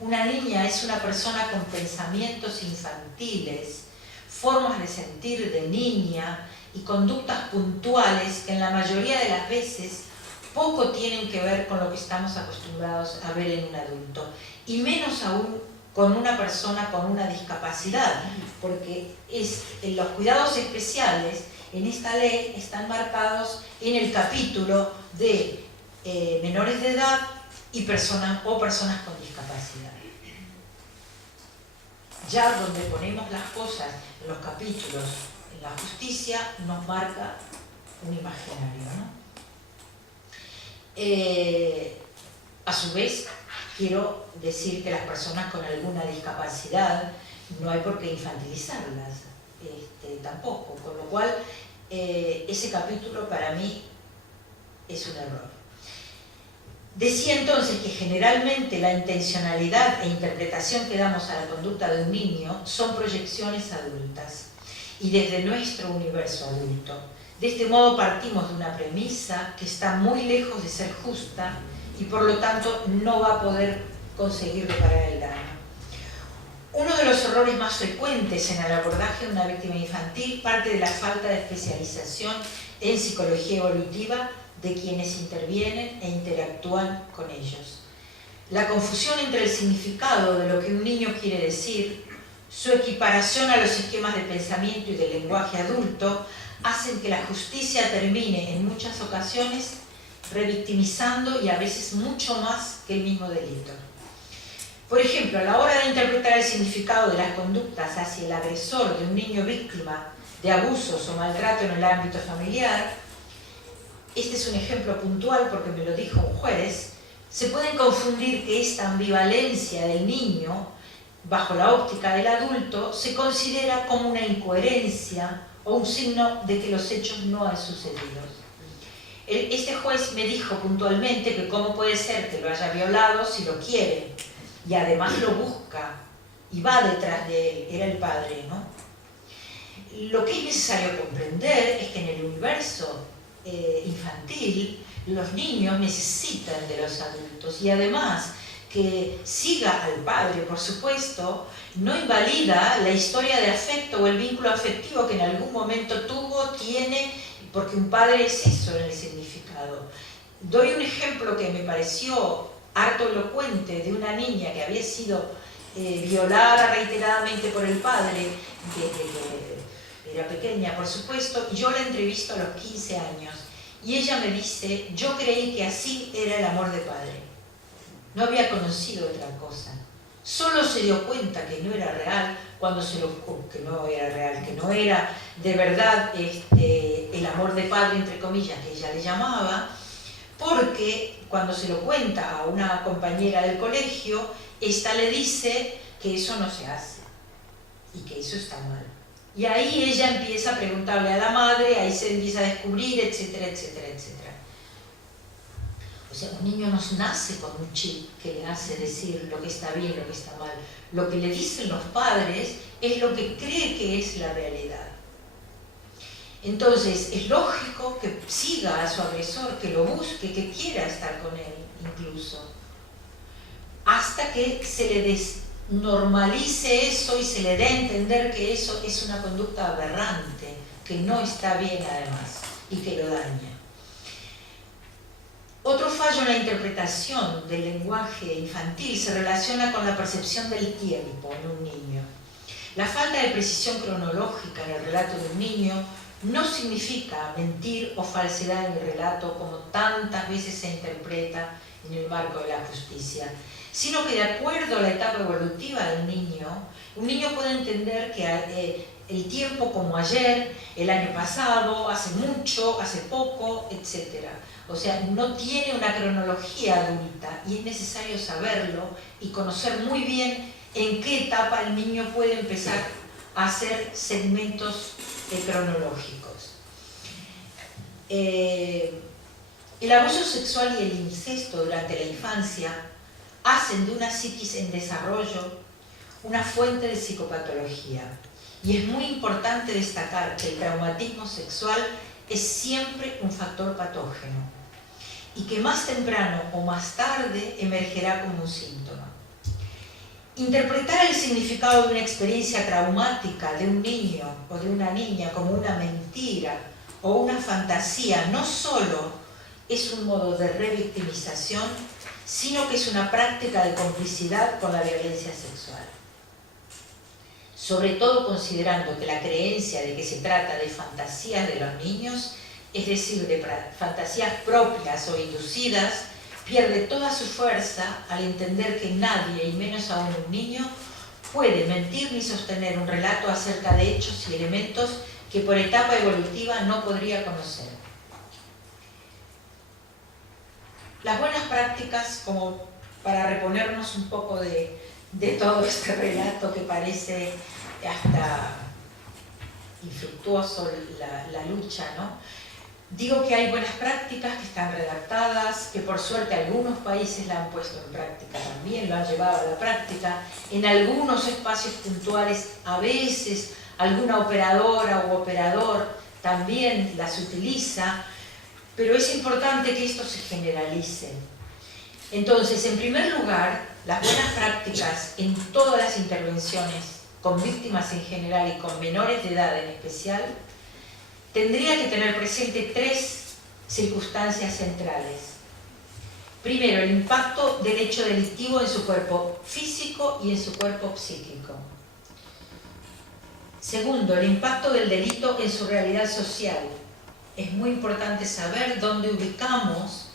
una niña es una persona con pensamientos infantiles, formas de sentir de niña y conductas puntuales que en la mayoría de las veces poco tienen que ver con lo que estamos acostumbrados a ver en un adulto, y menos aún con una persona con una discapacidad, porque los cuidados especiales en esta ley están marcados en el capítulo de menores de edad y personas con discapacidad. Ya donde ponemos las cosas en los capítulos en la justicia nos marca un imaginario, ¿no? A su vez, quiero decir que las personas con alguna discapacidad no hay por qué infantilizarlas, tampoco, con lo cual ese capítulo para mí es un error. Decía entonces que generalmente la intencionalidad e interpretación que damos a la conducta de un niño son proyecciones adultas y desde nuestro universo adulto. De este modo partimos de una premisa que está muy lejos de ser justa y por lo tanto no va a poder conseguir reparar el daño. Uno de los errores más frecuentes en el abordaje de una víctima infantil parte de la falta de especialización en psicología evolutiva de quienes intervienen e interactúan con ellos. La confusión entre el significado de lo que un niño quiere decir, su equiparación a los esquemas de pensamiento y del lenguaje adulto, hacen que la justicia termine en muchas ocasiones revictimizando y a veces mucho más que el mismo delito. Por ejemplo, a la hora de interpretar el significado de las conductas hacia el agresor de un niño víctima de abusos o maltrato en el ámbito familiar, este es un ejemplo puntual porque me lo dijo un juez, se pueden confundir que esta ambivalencia del niño, bajo la óptica del adulto, se considera como una incoherencia o un signo de que los hechos no han sucedido. Este juez me dijo puntualmente que cómo puede ser que lo haya violado si lo quiere, y además lo busca, y va detrás de él, era el padre, ¿no? Lo que es necesario comprender es que en el universo infantil, los niños necesitan de los adultos, y además que siga al padre, por supuesto, no invalida la historia de afecto o el vínculo afectivo que en algún momento tuvo, tiene, porque un padre es eso en el significado. Doy un ejemplo que me pareció harto elocuente de una niña que había sido violada reiteradamente por el padre desde que era pequeña, por supuesto, y yo la entrevisto a los 15 años y ella me dice, yo creí que así era el amor de padre, no había conocido otra cosa, solo se dio cuenta que no era real cuando que no era de verdad el amor de padre, entre comillas, que ella le llamaba, porque cuando se lo cuenta a una compañera del colegio, esta le dice que eso no se hace y que eso está mal. Y ahí ella empieza a preguntarle a la madre, ahí se empieza a descubrir, etcétera, etcétera, etcétera. O sea, un niño no nace con un chip que le hace decir lo que está bien, lo que está mal. Lo que le dicen los padres es lo que cree que es la realidad. Entonces, es lógico que siga a su agresor, que lo busque, que quiera estar con él incluso, hasta que se le desnormalice eso y se le dé a entender que eso es una conducta aberrante, que no está bien además y que lo daña. Otro fallo en la interpretación del lenguaje infantil se relaciona con la percepción del tiempo en un niño. La falta de precisión cronológica en el relato de un niño no significa mentir o falsedad en el relato como tantas veces se interpreta en el marco de la justicia, sino que de acuerdo a la etapa evolutiva del niño, un niño puede entender que el tiempo como ayer, el año pasado, hace mucho, hace poco, etc. O sea, no tiene una cronología adulta y es necesario saberlo y conocer muy bien en qué etapa el niño puede empezar a hacer segmentos cronológicos. El abuso sexual y el incesto durante la infancia hacen de una psiquis en desarrollo una fuente de psicopatología. Y es muy importante destacar que el traumatismo sexual es siempre un factor patógeno y que más temprano o más tarde emergerá como un síntoma. Interpretar el significado de una experiencia traumática de un niño o de una niña como una mentira o una fantasía no solo es un modo de revictimización, sino que es una práctica de complicidad con la violencia sexual. Sobre todo considerando que la creencia de que se trata de fantasías de los niños, es decir, de fantasías propias o inducidas, pierde toda su fuerza al entender que nadie, y menos aún un niño, puede mentir ni sostener un relato acerca de hechos y elementos que por etapa evolutiva no podría conocer. Las buenas prácticas, como para reponernos un poco de todo este relato que parece hasta infructuoso la lucha, ¿no? Digo que hay buenas prácticas que están redactadas, que por suerte algunos países la han puesto en práctica también, lo han llevado a la práctica. En algunos espacios puntuales, a veces, alguna operadora u operador también las utiliza, pero es importante que esto se generalice. Entonces, en primer lugar, las buenas prácticas en todas las intervenciones, con víctimas en general y con menores de edad en especial, tendría que tener presente tres circunstancias centrales. Primero, el impacto del hecho delictivo en su cuerpo físico y en su cuerpo psíquico. Segundo, el impacto del delito en su realidad social. Es muy importante saber dónde ubicamos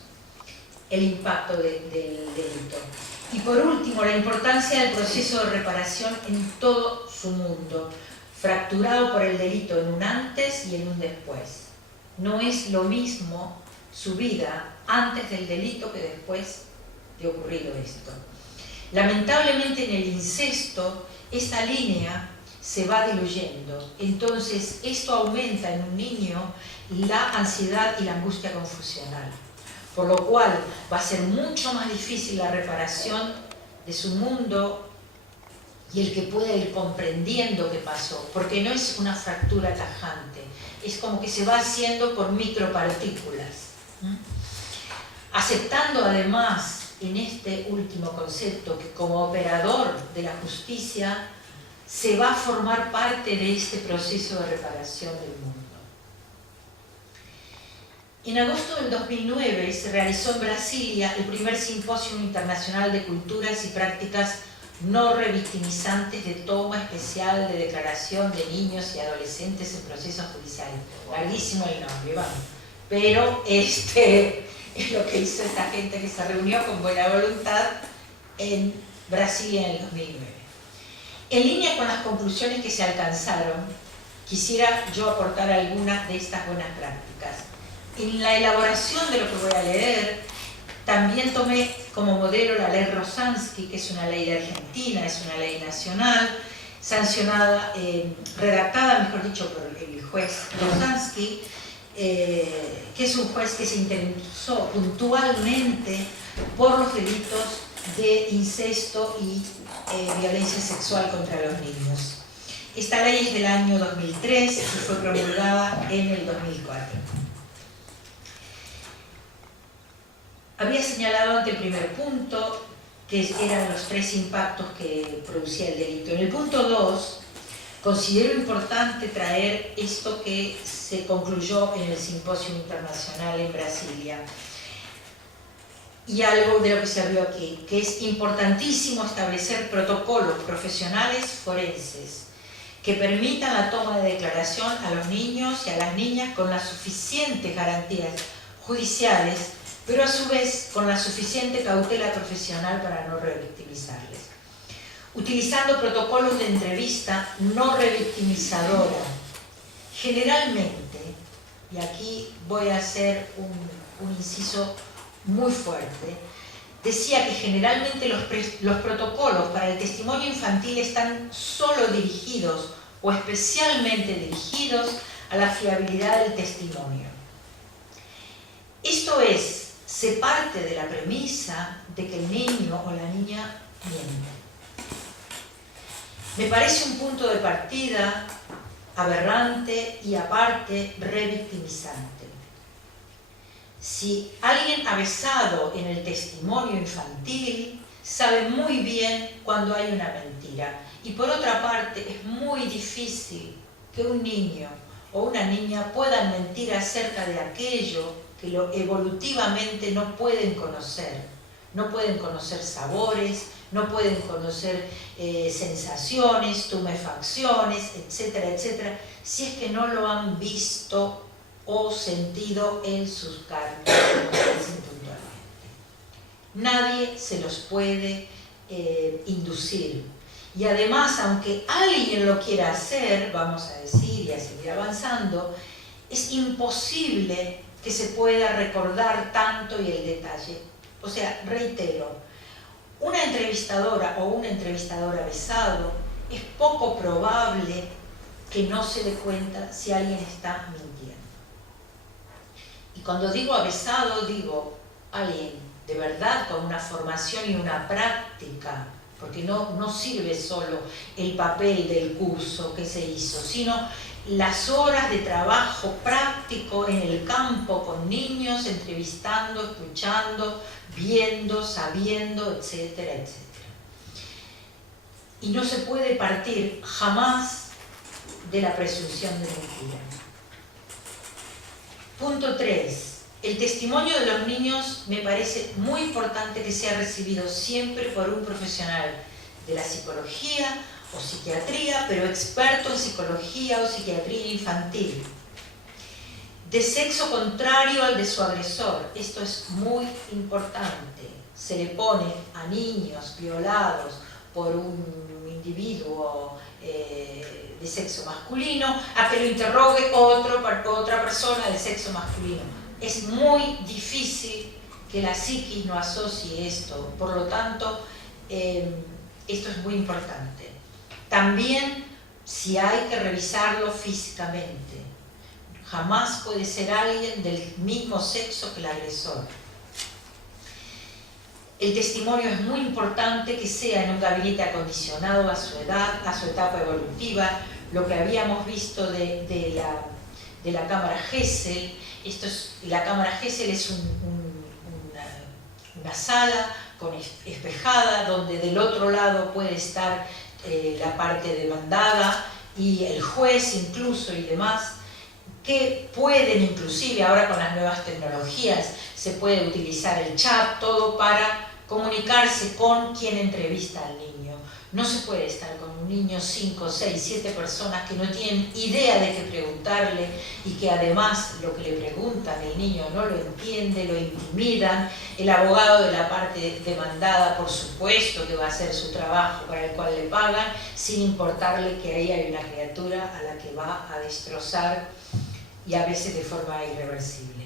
el impacto del delito. Y por último, la importancia del proceso de reparación en todo su mundo, fracturado por el delito en un antes y en un después. No es lo mismo su vida antes del delito que después de ocurrido esto. Lamentablemente en el incesto, esta línea se va diluyendo. Entonces, esto aumenta en un niño la ansiedad y la angustia confusional. Por lo cual, va a ser mucho más difícil la reparación de su mundo y el que pueda ir comprendiendo qué pasó, porque no es una fractura tajante, es como que se va haciendo por micropartículas. Aceptando además en este último concepto que como operador de la justicia se va a formar parte de este proceso de reparación del mundo. En agosto del 2009 se realizó en Brasilia el primer simposio internacional de culturas y prácticas no revictimizantes de toma especial de declaración de niños y adolescentes en procesos judiciales. Larguísimo el nombre, vamos. Pero es lo que hizo esta gente que se reunió con buena voluntad en Brasilia en el 2009. En línea con las conclusiones que se alcanzaron, quisiera yo aportar algunas de estas buenas prácticas. En la elaboración de lo que voy a leer, también tomé como modelo la ley Rosansky, que es una ley de Argentina, es una ley nacional, sancionada, redactada, mejor dicho, por el juez Rosansky, que es un juez que se interesó puntualmente por los delitos de incesto y violencia sexual contra los niños. Esta ley es del año 2003 y fue promulgada en el 2004. Había señalado ante el primer punto que eran los 3 impactos que producía el delito. En el punto 2, considero importante traer esto que se concluyó en el Simposio Internacional en Brasilia. Y algo de lo que se vio aquí, que es importantísimo establecer protocolos profesionales forenses que permitan la toma de declaración a los niños y a las niñas con las suficientes garantías judiciales, pero a su vez con la suficiente cautela profesional para no revictimizarles. Utilizando protocolos de entrevista no revictimizadora. Generalmente, y aquí voy a hacer un inciso muy fuerte, decía que generalmente los protocolos para el testimonio infantil están solo dirigidos o especialmente dirigidos a la fiabilidad del testimonio. Esto es, se parte de la premisa de que el niño o la niña miente. Me parece un punto de partida aberrante y aparte revictimizante. Si alguien avesado en el testimonio infantil sabe muy bien cuando hay una mentira, y por otra parte es muy difícil que un niño o una niña puedan mentir acerca de aquello que evolutivamente no pueden conocer. No pueden conocer sabores, no pueden conocer sensaciones, tumefacciones, etcétera, etcétera, si es que no lo han visto o sentido en sus carnes, como dicen puntualmente. Nadie se los puede inducir. Y además, aunque alguien lo quiera hacer, vamos a decir y a seguir avanzando, es imposible que se pueda recordar tanto y el detalle. O sea, reitero, una entrevistadora o un entrevistador avesado es poco probable que no se dé cuenta si alguien está mintiendo. Y cuando digo avesado, digo alguien de verdad con una formación y una práctica, porque no sirve solo el papel del curso que se hizo, sino las horas de trabajo práctico en el campo con niños, entrevistando, escuchando, viendo, sabiendo, etcétera, etcétera. Y no se puede partir jamás de la presunción de mentira. Punto 3. El testimonio de los niños me parece muy importante que sea recibido siempre por un profesional de la psicología o psiquiatría, pero experto en psicología o psiquiatría infantil, de sexo contrario al de su agresor. Esto es muy importante. Se le pone a niños violados por un individuo de sexo masculino a que lo interrogue otra persona de sexo masculino. Es muy difícil que la psiquis no asocie esto, por lo tanto, esto es muy importante. También, si hay que revisarlo físicamente, jamás puede ser alguien del mismo sexo que el agresor. El testimonio es muy importante que sea en un gabinete acondicionado a su edad, a su etapa evolutiva, lo que habíamos visto de la cámara Gesell. La cámara Gesell es una sala espejada donde del otro lado puede estar la parte demandada y el juez incluso y demás, que pueden inclusive ahora con las nuevas tecnologías se puede utilizar el chat, todo para comunicarse con quien entrevista al niño. No se puede estar con un niño 5, 6, 7 personas que no tienen idea de qué preguntarle y que además lo que le preguntan el niño no lo entiende, lo intimidan. El abogado de la parte demandada, por supuesto que va a hacer su trabajo para el cual le pagan, sin importarle que ahí hay una criatura a la que va a destrozar y a veces de forma irreversible.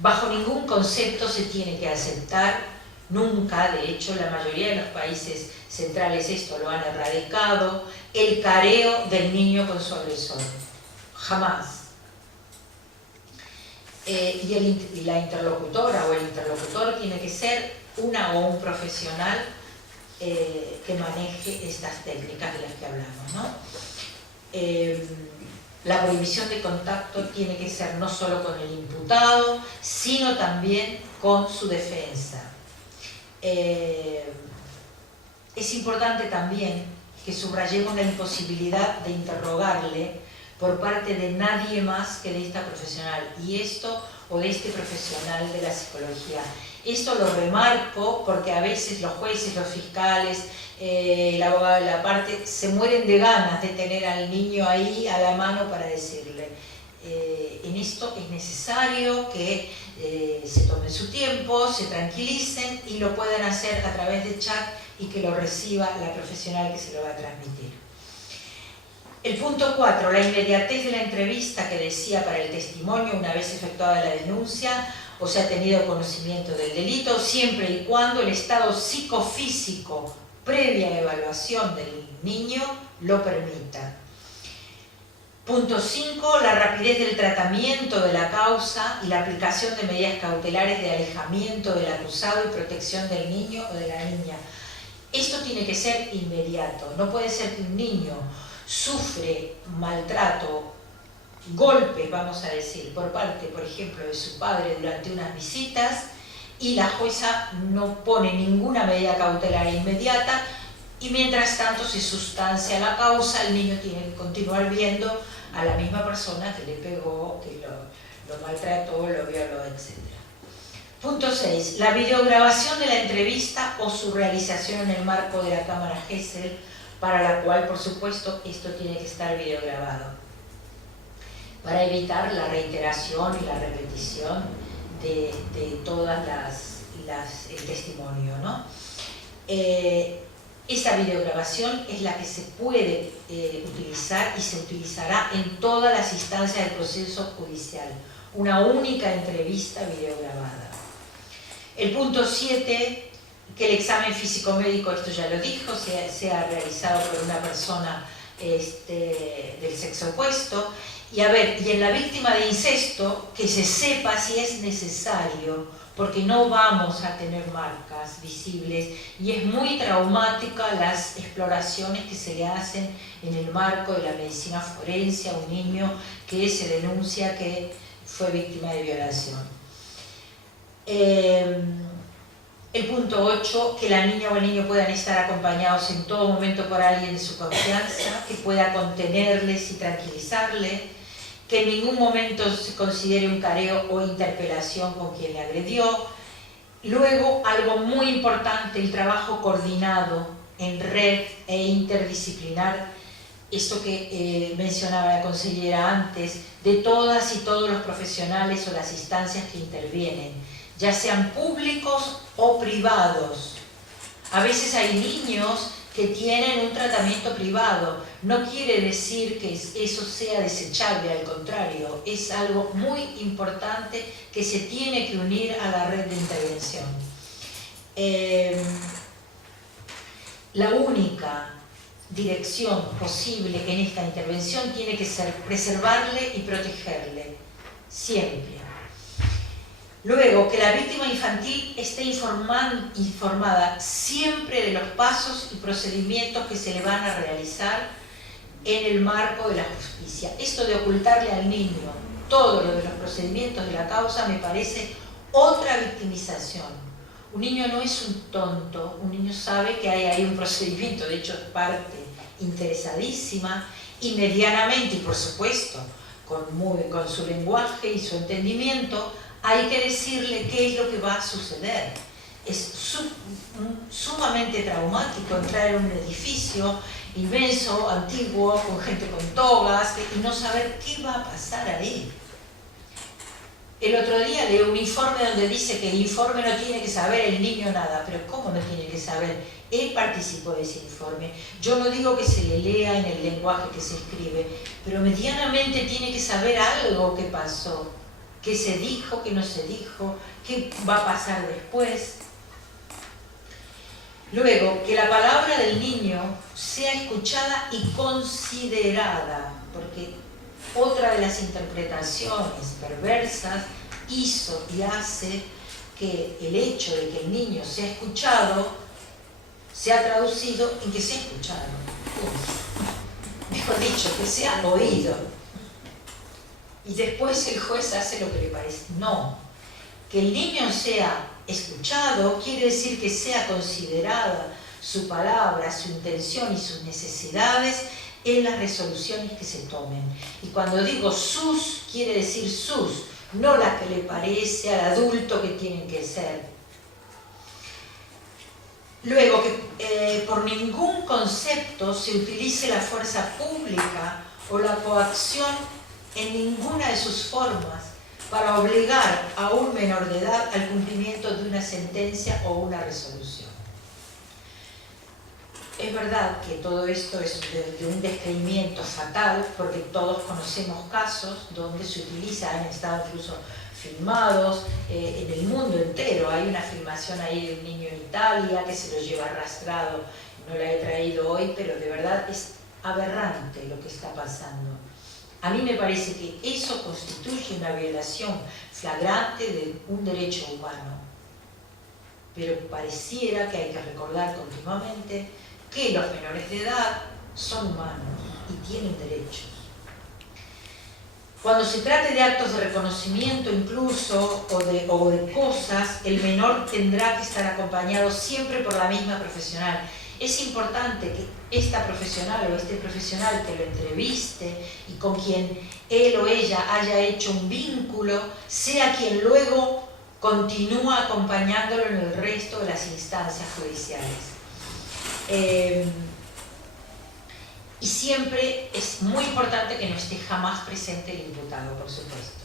Bajo ningún concepto se tiene que aceptar, nunca, de hecho la mayoría de los países centrales esto lo han erradicado, el careo del niño con su agresor. Jamás. y la interlocutora o el interlocutor tiene que ser una o un profesional que maneje estas técnicas de las que hablamos, ¿no? La prohibición de contacto tiene que ser no solo con el imputado, sino también con su defensa. Es importante también que subrayemos la imposibilidad de interrogarle por parte de nadie más que de esta profesional, y esto o de este profesional de la psicología. Esto lo remarco porque a veces los jueces, los fiscales, el abogado de la parte se mueren de ganas de tener al niño ahí a la mano para decirle. En esto es necesario que se tomen su tiempo, se tranquilicen y lo puedan hacer a través de chat y que lo reciba la profesional que se lo va a transmitir. El punto 4, la inmediatez de la entrevista que decía para el testimonio una vez efectuada la denuncia o se ha tenido conocimiento del delito, siempre y cuando el estado psicofísico previa evaluación del niño lo permita. Punto 5, la rapidez del tratamiento de la causa y la aplicación de medidas cautelares de alejamiento del acusado y protección del niño o de la niña. Esto tiene que ser inmediato, no puede ser que un niño sufre maltrato, golpes, vamos a decir, por parte, por ejemplo, de su padre durante unas visitas y la jueza no pone ninguna medida cautelar inmediata y mientras tanto se sustancia la causa, el niño tiene que continuar viendo a la misma persona que le pegó, que lo maltrató, lo violó, etc. Punto 6. La videograbación de la entrevista o su realización en el marco de la cámara Gesell, para la cual, por supuesto, esto tiene que estar videograbado, para evitar la reiteración y la repetición de todas el testimonio, ¿no? Esa videograbación es la que se puede utilizar y se utilizará en todas las instancias del proceso judicial. Una única entrevista videograbada. El punto 7, que el examen físico-médico, esto ya lo dijo, sea realizado por una persona del sexo opuesto. Y a ver, y en la víctima de incesto, que se sepa si es necesario, porque no vamos a tener marcas visibles y es muy traumática las exploraciones que se le hacen en el marco de la medicina forense a un niño que se denuncia que fue víctima de violación. El punto 8, que la niña o el niño puedan estar acompañados en todo momento por alguien de su confianza, que pueda contenerles y tranquilizarles, que en ningún momento se considere un careo o interpelación con quien le agredió. Luego, algo muy importante, el trabajo coordinado en red e interdisciplinar, esto que mencionaba la consellera antes, de todas y todos los profesionales o las instancias que intervienen, ya sean públicos o privados. A veces hay niños que tienen un tratamiento privado. No quiere decir que eso sea desechable, al contrario, es algo muy importante que se tiene que unir a la red de intervención. La única dirección posible en esta intervención tiene que ser preservarle y protegerle, siempre. Luego, que la víctima infantil esté informada siempre de los pasos y procedimientos que se le van a realizar en el marco de la justicia. Esto de ocultarle al niño todo lo de los procedimientos de la causa me parece otra victimización. Un niño no es un tonto, un niño sabe que hay ahí un procedimiento, de hecho es parte interesadísima y medianamente, y por supuesto, con su lenguaje y su entendimiento, hay que decirle qué es lo que va a suceder. Es sumamente traumático entrar en un edificio inmenso, antiguo, con gente con togas, y no saber qué va a pasar ahí. El otro día leí un informe donde dice que el informe no tiene que saber el niño nada, pero ¿cómo no tiene que saber? Él participó de ese informe. Yo no digo que se le lea en el lenguaje que se escribe, pero medianamente tiene que saber algo que pasó. ¿Qué se dijo, qué no se dijo, qué va a pasar después? Luego, que la palabra del niño sea escuchada y considerada, porque otra de las interpretaciones perversas hizo y hace que el hecho de que el niño sea escuchado sea traducido en que sea escuchado. Mejor dicho, que sea oído. Y después el juez hace lo que le parece. No. Que el niño sea escuchado quiere decir que sea considerada su palabra, su intención y sus necesidades en las resoluciones que se tomen. Y cuando digo sus, quiere decir sus, no las que le parece al adulto que tienen que ser. Luego, que por ningún concepto se utilice la fuerza pública o la coacción en ninguna de sus formas para obligar a un menor de edad al cumplimiento de una sentencia o una resolución. Es verdad que todo esto es de un descreimiento fatal, porque todos conocemos casos donde se utiliza, han estado incluso filmados en el mundo entero. Hay una filmación ahí de un niño en Italia que se lo lleva arrastrado, no la he traído hoy, pero de verdad es aberrante lo que está pasando. A mí me parece que eso constituye una violación flagrante de un derecho humano. Pero pareciera que hay que recordar continuamente que los menores de edad son humanos y tienen derechos. Cuando se trate de actos de reconocimiento incluso o de cosas, el menor tendrá que estar acompañado siempre por la misma profesional. Es importante que esta profesional o este profesional que lo entreviste y con quien él o ella haya hecho un vínculo, sea quien luego continúa acompañándolo en el resto de las instancias judiciales. Y siempre es muy importante que no esté jamás presente el imputado, por supuesto.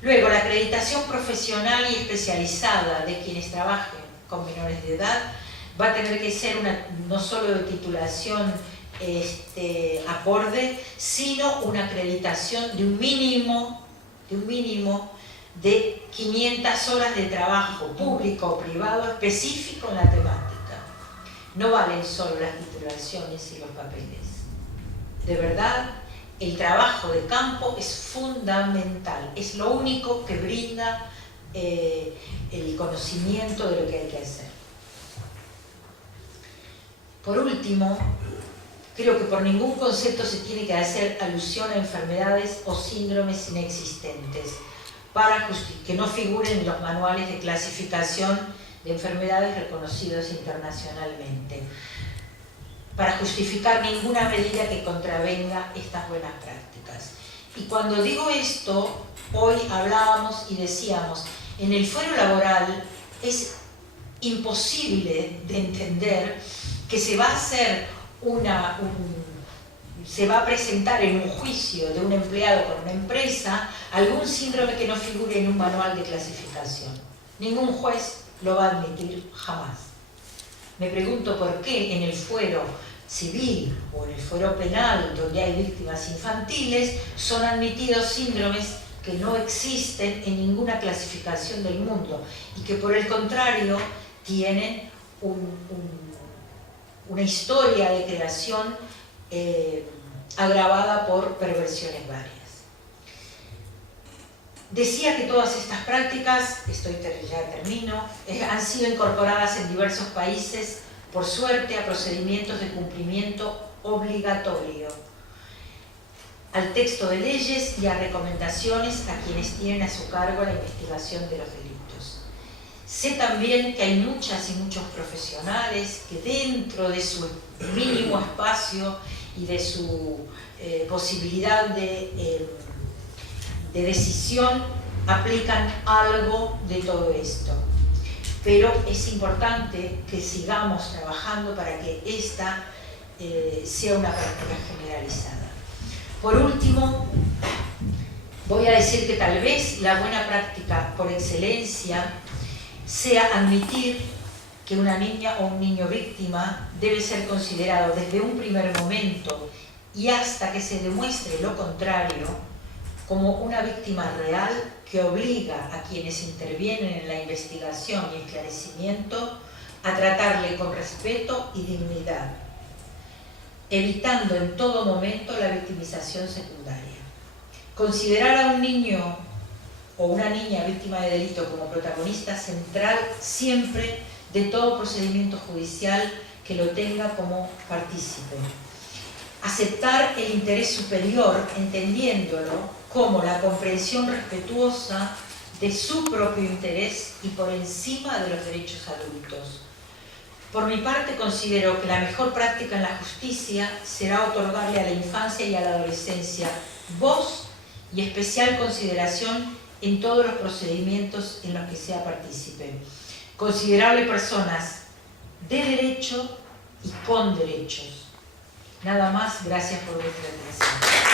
Luego, la acreditación profesional y especializada de quienes trabajen con menores de edad va a tener que ser no solo de titulación acorde, sino una acreditación de un mínimo de 500 horas de trabajo público o privado específico en la temática. No valen solo las titulaciones y los papeles. De verdad, el trabajo de campo es fundamental, es lo único que brinda el conocimiento de lo que hay que hacer. Por último, creo que por ningún concepto se tiene que hacer alusión a enfermedades o síndromes inexistentes que no figuren en los manuales de clasificación de enfermedades reconocidos internacionalmente, para justificar ninguna medida que contravenga estas buenas prácticas. Y cuando digo esto, hoy hablábamos y decíamos, en el fuero laboral es imposible de entender que se va a hacer se va a presentar en un juicio de un empleado con una empresa algún síndrome que no figure en un manual de clasificación. Ningún juez lo va a admitir jamás. Me pregunto por qué en el fuero civil o en el fuero penal, donde hay víctimas infantiles, son admitidos síndromes que no existen en ninguna clasificación del mundo y que por el contrario tienen una historia de creación agravada por perversiones varias. Decía que todas estas prácticas, ya termino, han sido incorporadas en diversos países, por suerte, a procedimientos de cumplimiento obligatorio, al texto de leyes y a recomendaciones a quienes tienen a su cargo la investigación de los delitos. Sé también que hay muchas y muchos profesionales que dentro de su mínimo espacio y de su posibilidad de decisión aplican algo de todo esto. Pero es importante que sigamos trabajando para que esta sea una práctica generalizada. Por último, voy a decir que tal vez la buena práctica por excelencia sea admitir que una niña o un niño víctima debe ser considerado desde un primer momento y hasta que se demuestre lo contrario como una víctima real que obliga a quienes intervienen en la investigación y esclarecimiento a tratarle con respeto y dignidad, evitando en todo momento la victimización secundaria. Considerar a un niño o una niña víctima de delito como protagonista central siempre de todo procedimiento judicial que lo tenga como partícipe. Aceptar el interés superior, entendiéndolo como la comprensión respetuosa de su propio interés y por encima de los derechos adultos. Por mi parte, considero que la mejor práctica en la justicia será otorgarle a la infancia y a la adolescencia voz y especial consideración en todos los procedimientos en los que sea partícipe. Considerarle personas de derecho y con derechos. Nada más, gracias por vuestra atención.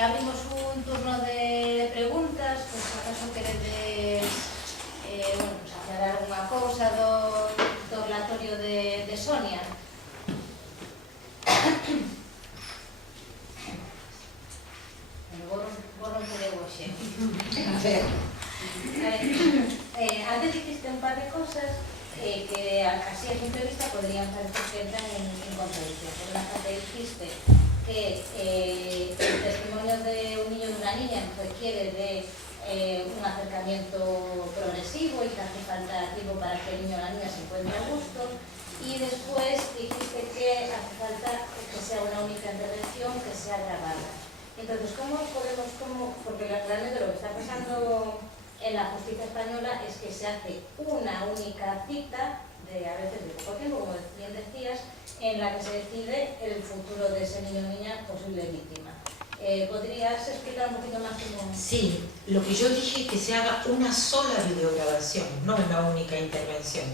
Abrimos un turno de preguntas, pues acaso queredes pues, aclarar alguna cousa do relatorio de Sonia. Vos non quereu hoxe. Antes diciste un par de cosas que así a simple vista podrían parecer que entran en contradicción. Por una parte dijiste que el testimonio de un niño y de una niña requiere de un acercamiento progresivo y que hace falta tiempo para que el niño o la niña se encuentre a gusto, y después dijiste que hace falta que sea una única intervención que sea grabada. Entonces, ¿cómo podemos, porque realmente lo que está pasando en la justicia española es que se hace una única cita, a veces de poco tiempo, como bien decías, en la que se decide el futuro de ese niño o niña posible víctima. ¿Podrías explicar un poquito más cómo...? Sí, lo que yo dije es que se haga una sola videograbación, no una única intervención.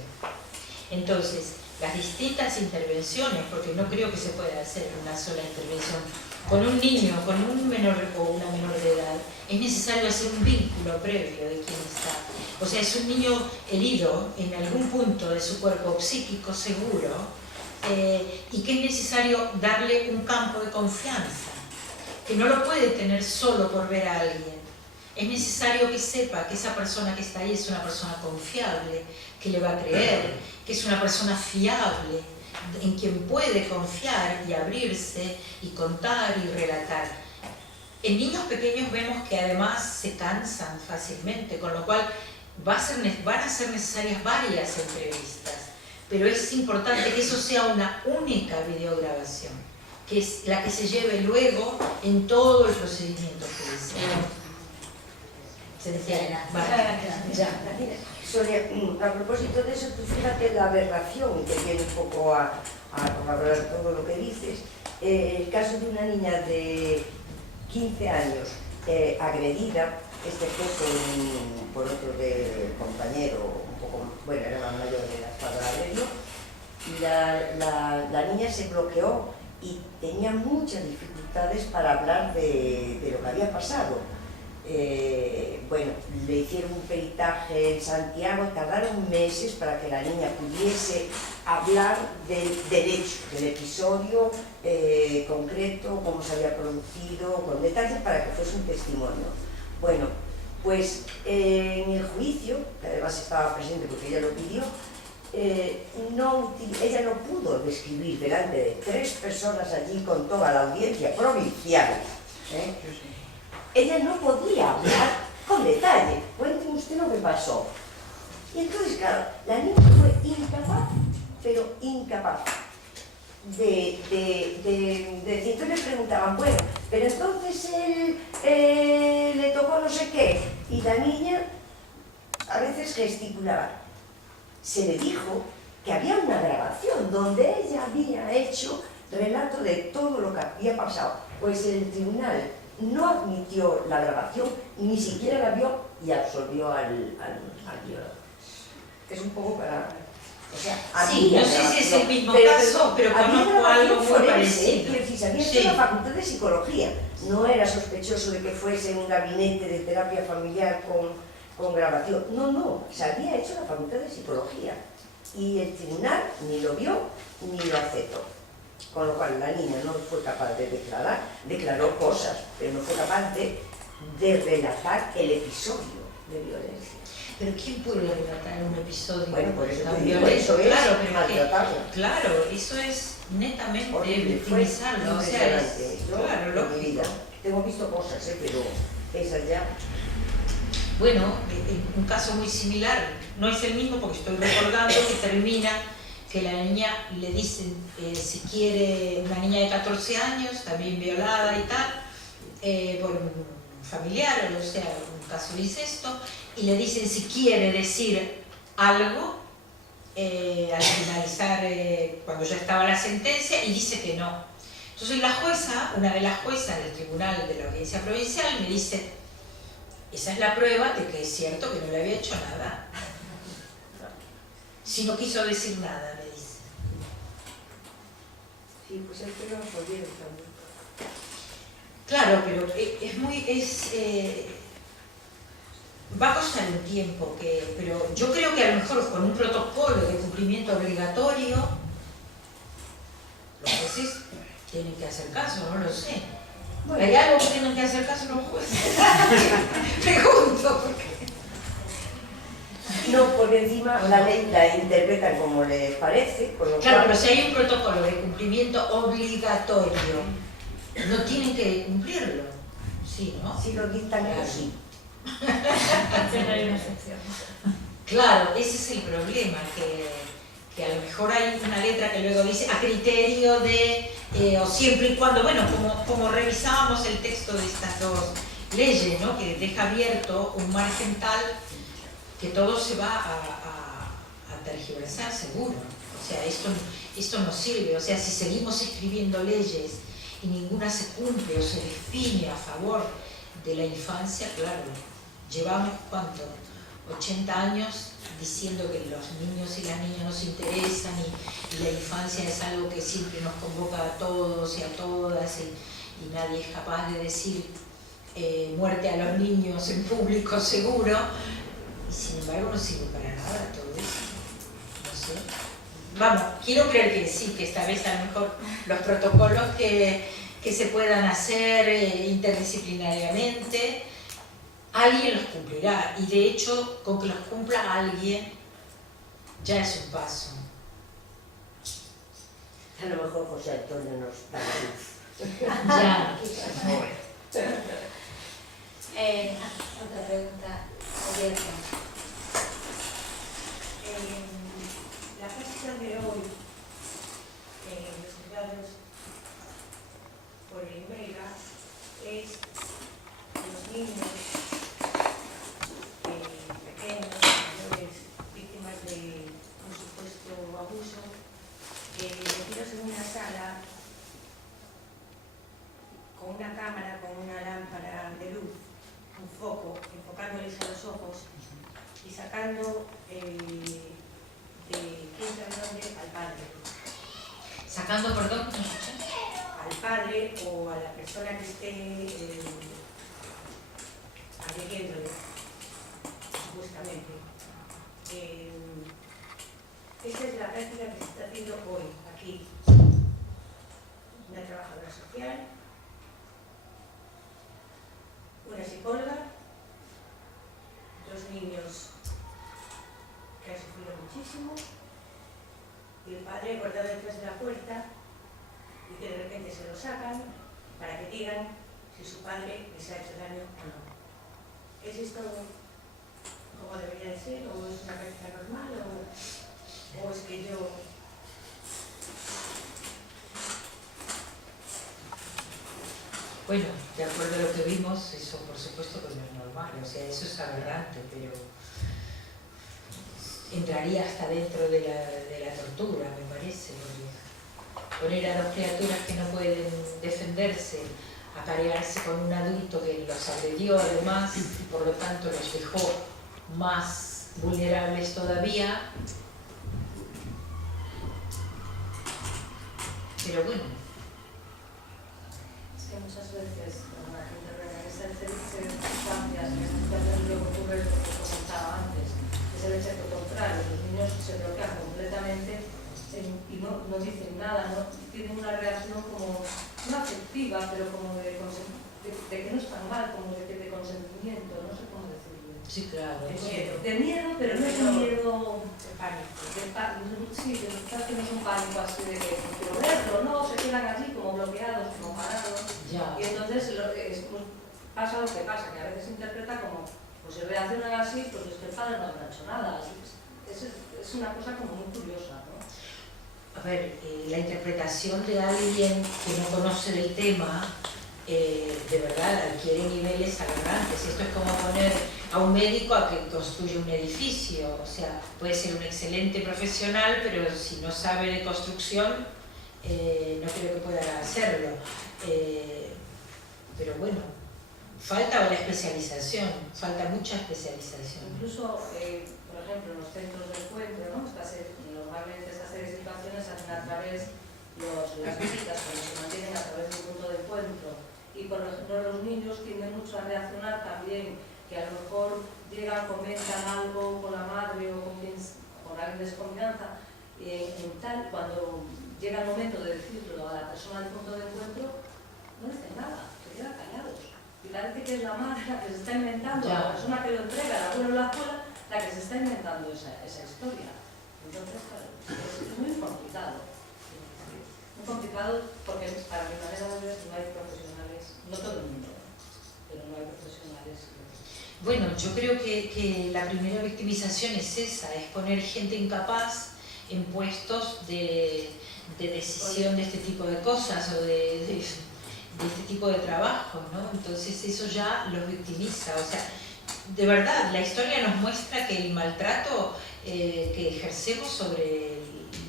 Entonces, las distintas intervenciones, porque no creo que se pueda hacer una sola intervención, con un niño, con un menor o una menor de edad, es necesario hacer un vínculo previo de quién está. O sea, es un niño herido en algún punto de su cuerpo psíquico seguro, y que es necesario darle un campo de confianza, que no lo puede tener solo por ver a alguien. Es necesario que sepa que esa persona que está ahí es una persona confiable, que le va a creer, que es una persona fiable, en quien puede confiar y abrirse y contar y relatar. En niños pequeños vemos que además se cansan fácilmente, con lo cual van a ser necesarias varias entrevistas, pero es importante que eso sea una única videograbación, que es la que se lleve luego en todo el procedimiento judicial. Sonia, a propósito de eso, tú fíjate la aberración que viene un poco a corroborar todo lo que dices. El caso de una niña de 15 años agredida, fue por otro compañero, un poco, bueno, era más mayor de la cuando la agredió. La niña se bloqueó y tenía muchas dificultades para hablar de lo que había pasado. Bueno, le hicieron un peritaje en Santiago, tardaron meses para que la niña pudiese hablar del hecho, del episodio concreto, cómo se había producido, con detalles para que fuese un testimonio. Bueno, pues en el juicio, que además estaba presente porque ella lo pidió, ella no pudo describir delante de 3 personas allí con toda la audiencia provincial. Ella no podía hablar con detalle. Cuénteme usted lo que pasó. Y entonces, claro, la niña fue incapaz, pero incapaz de decir. Entonces le preguntaban, bueno, pero entonces él le tocó no sé qué. Y la niña a veces gesticulaba. Se le dijo que había una grabación donde ella había hecho relato de todo lo que había pasado. Pues el tribunal no admitió la grabación, ni siquiera la vio y absolvió al violador. Es un poco para... O sea, sí, no sé si es el mismo caso, pero conozco algo muy parecido. Se había hecho la facultad de psicología. No era sospechoso de que fuese en un gabinete de terapia familiar con grabación. No, se había hecho la facultad de psicología. Y el tribunal ni lo vio ni lo aceptó. Con lo cual la niña no fue capaz de declarar, declaró cosas, pero no fue capaz de relatar el episodio de violencia. Pero ¿quién puede relatar un episodio Bueno, por eso tan te digo, violento? eso es Claro, pero maltratarla. claro, eso es netamente Horrible, fue victimizarlo, o sea, impresionante. es, Yo, claro, en mi lógico. vida, tengo visto cosas, pero esas ya... Bueno, un caso muy similar, no es el mismo porque estoy recordando que termina que la niña le dicen si quiere, una niña de 14 años, también violada y tal, por un familiar, o sea, un caso de incesto, y le dicen si quiere decir algo al finalizar, cuando ya estaba la sentencia, y dice que no. Entonces la jueza, una de las juezas del tribunal de la audiencia provincial, me dice: esa es la prueba de que es cierto que no le había hecho nada. Si no quiso decir nada, me dice. Sí, pues es que no lo podían también. Claro, pero va a costar un tiempo, pero yo creo que a lo mejor con un protocolo de cumplimiento obligatorio, los jueces tienen que hacer caso, no lo sé. Bueno, ¿Hay algo que tienen que hacer caso los jueces? Pregunto, porque... no, porque encima la ley la interpretan como les parece, con lo Claro, cual... pero si hay un protocolo de cumplimiento obligatorio, no tienen que cumplirlo, sí, ¿no? Si lo dictan Claro. así. Siempre hay una excepción. Claro, ese es el problema, que a lo mejor hay una letra que luego dice a criterio de, o siempre y cuando, bueno, como revisábamos el texto de estas dos leyes, ¿no? Que deja abierto un margen tal que todo se va a tergiversar seguro. O sea, esto no sirve. O sea, si seguimos escribiendo leyes y ninguna se cumple o se define a favor de la infancia, claro, llevamos, ¿cuánto? 80 años diciendo que los niños y las niñas nos interesan y la infancia es algo que siempre nos convoca a todos y a todas y nadie es capaz de decir muerte a los niños en público seguro, y sin embargo no sirve para nada todo eso, no sé. Vamos, quiero creer que sí, que esta vez a lo mejor los protocolos que se puedan hacer interdisciplinariamente, alguien los cumplirá, y de hecho con que los cumpla alguien ya es un paso. A lo mejor José Antonio nos da la luz. Ya. Otra pregunta abierta. La práctica de hoy en los juzgados por el MEGA es que los niños pequeños, mayores, víctimas de un supuesto abuso, metidos en una sala con una cámara, con una lámpara de luz, un foco, enfocándoles a los ojos y sacando ¿quién sabe dónde? Al padre. Sacando, perdón, Al padre o a la persona que esté agrediéndole, supuestamente. Esa es la práctica que se está haciendo hoy, aquí. Una trabajadora social, una psicóloga, dos niños que han sufrido muchísimo, y el padre guardado detrás de la puerta y que de repente se lo sacan para que digan si su padre les ha hecho daño o no. ¿Es esto como debería de ser? ¿O es una práctica normal? ¿O es que yo...? bueno, de acuerdo a lo que vimos, eso por supuesto que no es normal, o sea, eso es aberrante, pero entraría hasta dentro de la tortura, me parece, porque poner a dos criaturas que no pueden defenderse, aparearse con un adulto que los agredió además, y por lo tanto los dejó más vulnerables todavía, pero bueno. Es que muchas veces cuando la gente ve esas circunstancias, que en situaciones de ocurre lo que comentaba antes, es el efecto contrario, los niños se bloquean completamente y no dicen nada, no tienen una reacción como, no afectiva, pero como de que no están mal, como de consentimiento, no sé cómo decirlo. Sí, claro. De miedo, pero no es un miedo de pánico. Sí, que no es un pánico así de que no quiero verlo, no, se quedan allí como bloqueados, como parados. Ya. Y entonces pasa lo que pasa, que a veces se interpreta como, pues si reaccionan así, pues es que el padre no habrá hecho nada. Es una cosa como muy curiosa, ¿no? A ver, la interpretación de alguien que no conoce del tema, de verdad, adquiere niveles alarmantes. Esto es como poner a un médico a que construya un edificio. O sea, puede ser un excelente profesional, pero si no sabe de construcción, no creo que pueda hacerlo. Pero bueno, falta una especialización, falta mucha especialización. Incluso, por ejemplo, en los centros de encuentro, ¿no? Normalmente estas series de situaciones se hacen a través las visitas que se mantienen a través de un punto de encuentro. Y por ejemplo, los niños tienden mucho a reaccionar también, que a lo mejor llegan, comentan algo con la madre o con alguien de su confianza, y cuando llega el momento de decirlo a la persona del punto de encuentro, no dicen nada, se quedan callados. Y parece que es la madre la que se está inventando, la persona que lo entrega, el abuelo o la abuela, la que se está inventando esa historia. Entonces, claro, es muy complicado. Muy complicado porque para mi manera de ver no hay profesionales, no todo el mundo, pero no hay profesionales. Bueno, yo creo que la primera victimización es esa, es poner gente incapaz en puestos de decisión de este tipo de cosas o de este tipo de trabajo, ¿no? Entonces eso ya los victimiza. O sea, de verdad, la historia nos muestra que el maltrato que ejercemos sobre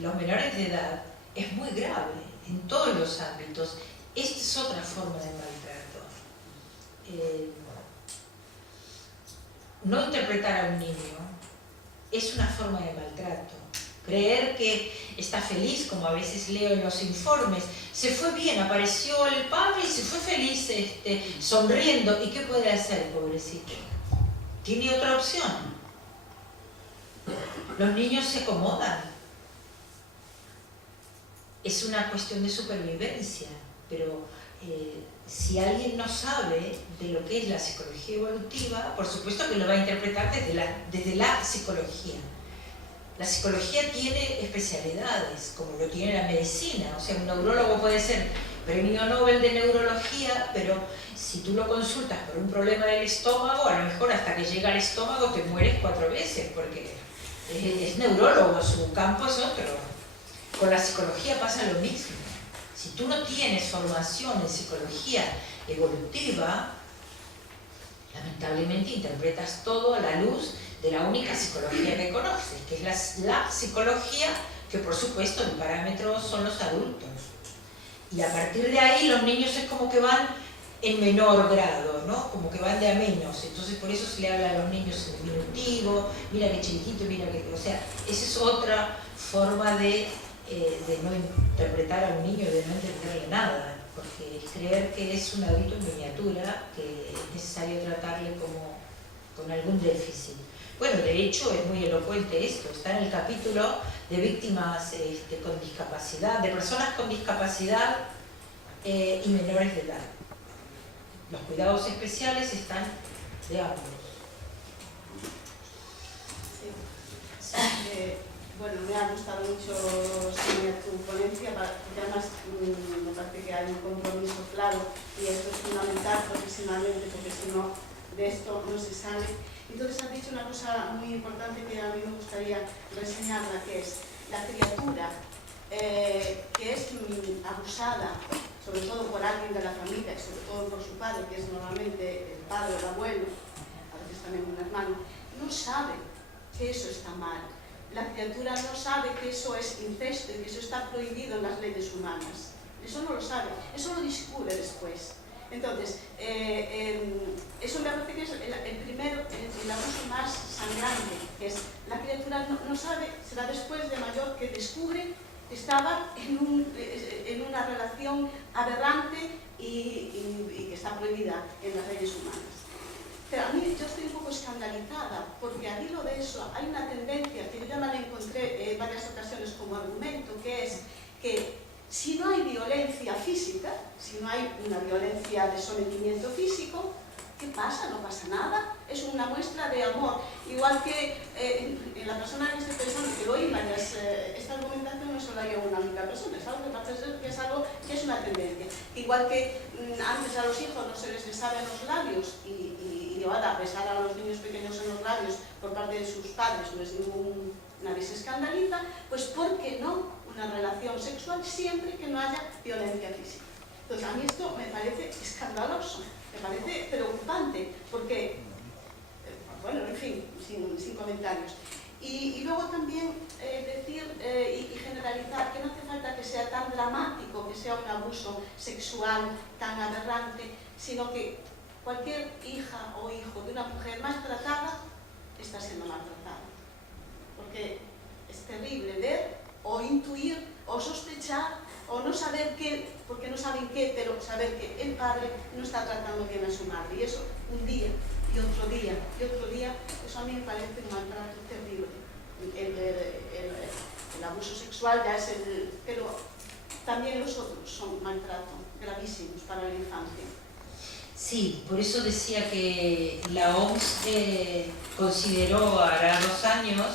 los menores de edad es muy grave en todos los ámbitos. Esta es otra forma de maltrato. No interpretar a un niño es una forma de maltrato. Creer que está feliz, como a veces leo en los informes, se fue bien, apareció el padre y se fue feliz, sonriendo. ¿Y qué puede hacer, pobrecito? ¿Tiene otra opción? Los niños se acomodan. Es una cuestión de supervivencia, pero si alguien no sabe de lo que es la psicología evolutiva, por supuesto que lo va a interpretar desde la psicología. La psicología tiene especialidades, como lo tiene la medicina. O sea, un neurólogo puede ser premio Nobel de neurología, pero si tú lo consultas por un problema del estómago, a lo mejor hasta que llega al estómago te mueres 4 veces, porque es neurólogo, su campo es otro. Con la psicología pasa lo mismo. Si tú no tienes formación en psicología evolutiva, lamentablemente interpretas todo a la luz de la única psicología que conoces, que es la psicología que, por supuesto, el parámetro son los adultos. Y a partir de ahí los niños es como que van en menor grado, ¿no? Como que van de a menos. Entonces por eso se le habla a los niños en diminutivo, mira qué chiquitito, mira qué... O sea, esa es otra forma de no interpretar a un niño, de no entenderle nada, porque es creer que es un adulto en miniatura, que es necesario tratarle como con algún déficit. Bueno, de hecho es muy elocuente esto, está en el capítulo de víctimas con discapacidad, de personas con discapacidad y menores de edad. Los cuidados especiales están de ambos. Sí. Bueno, me ha gustado mucho tu ponencia, porque además me parece que hay un compromiso claro y esto es fundamental profesionalmente, porque si no, de esto no se sale. Entonces has dicho una cosa muy importante que a mí me gustaría reseñarla, que es la criatura que es abusada, sobre todo por alguien de la familia, sobre todo por su padre, que es normalmente el padre o el abuelo, a veces también un hermano, no sabe que eso está mal. La criatura no sabe que eso es incesto y que eso está prohibido en las leyes humanas. Eso no lo sabe, eso lo descubre después. Entonces, eso me parece que es el abuso más sangrante, que es la criatura no sabe, será después de mayor que descubre que estaba en una relación aberrante y que está prohibida en las leyes humanas. Pero a mí yo estoy un poco escandalizada, porque al hilo de eso hay una tendencia que yo ya me la encontré en varias ocasiones como argumento, que es que si no hay violencia física, si no hay una violencia de sometimiento físico, ¿qué pasa? No pasa nada, es una muestra de amor. Igual que en la persona que estoy pensando, que hoy esta argumentación no solo hay una única persona, es algo que parece ser que es algo que es una tendencia. Igual que antes a los hijos no se les besaba en los labios y ahora besar a los niños pequeños en los labios por parte de sus padres no es nadie se escandaliza, pues ¿por qué no una relación sexual siempre que no haya violencia física? Entonces a mí esto me parece escandaloso. Me parece preocupante porque, bueno, en fin, sin comentarios. Y luego también decir y generalizar que no hace falta que sea tan dramático, que sea un abuso sexual tan aberrante, sino que cualquier hija o hijo de una mujer maltratada está siendo maltratada. Porque es terrible ver o intuir o sospechar o no saber qué, porque no saben qué, pero saber que el padre no está tratando bien a su madre. Y eso un día, y otro día, y otro día, eso a mí me parece un maltrato terrible. El abuso sexual ya es pero también los otros son maltrato gravísimos para la infancia. Sí, por eso decía que la OMS consideró hará 2 años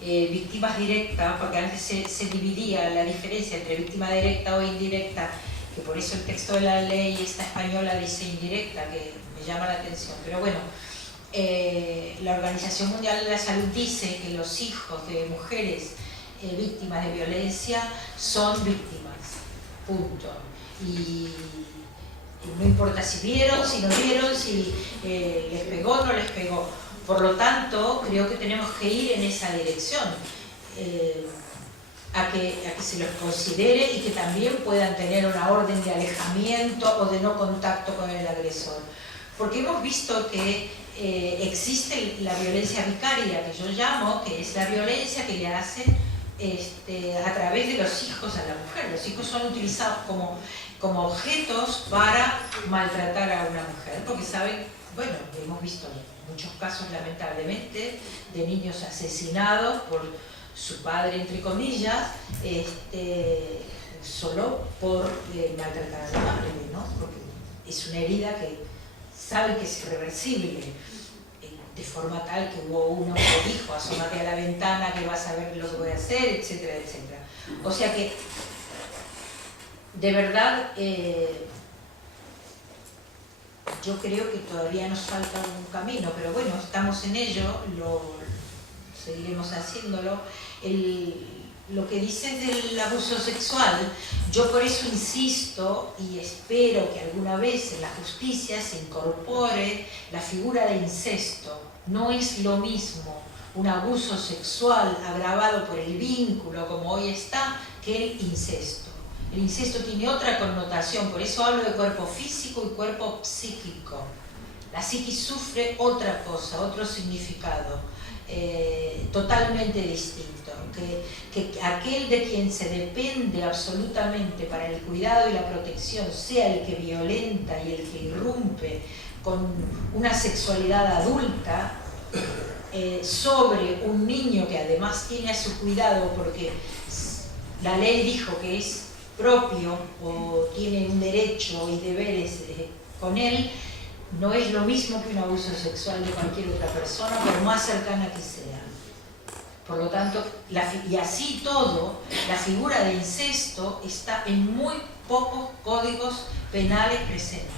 víctimas directas, porque antes se dividía la diferencia entre víctima directa o indirecta, que por eso el texto de la ley esta española dice indirecta, que me llama la atención. Pero bueno, la Organización Mundial de la Salud dice que los hijos de mujeres víctimas de violencia son víctimas, punto. Y no importa si vieron, si no vieron, si les pegó o no les pegó. Por lo tanto, creo que tenemos que ir en esa dirección, a que se los considere y que también puedan tener una orden de alejamiento o de no contacto con el agresor. Porque hemos visto que existe la violencia vicaria, que yo llamo, que es la violencia que le hacen a través de los hijos a la mujer. Los hijos son utilizados como objetos para maltratar a una mujer, porque saben, bueno, hemos visto muchos casos lamentablemente de niños asesinados por su padre, entre comillas, solo por maltratar a la madre, ¿no? Porque es una herida que sabe que es irreversible, de forma tal que hubo uno que dijo, asómate a la ventana que vas a ver lo que voy a hacer, etcétera, etcétera. O sea que, de verdad, yo creo que todavía nos falta un camino, pero bueno, estamos en ello, seguiremos haciéndolo. Lo que dices del abuso sexual, yo por eso insisto y espero que alguna vez en la justicia se incorpore la figura de incesto. No es lo mismo un abuso sexual agravado por el vínculo, como hoy está, que el incesto. El incesto tiene otra connotación, por eso hablo de cuerpo físico y cuerpo psíquico. La psiquis sufre otra cosa, otro significado, totalmente distinto. Que aquel de quien se depende absolutamente para el cuidado y la protección sea el que violenta y el que irrumpe con una sexualidad adulta sobre un niño que además tiene a su cuidado porque la ley dijo que es propio o tiene un derecho y deberes con él, no es lo mismo que un abuso sexual de cualquier otra persona, por más cercana que sea. Por lo tanto, y así todo, la figura de incesto está en muy pocos códigos penales presentes.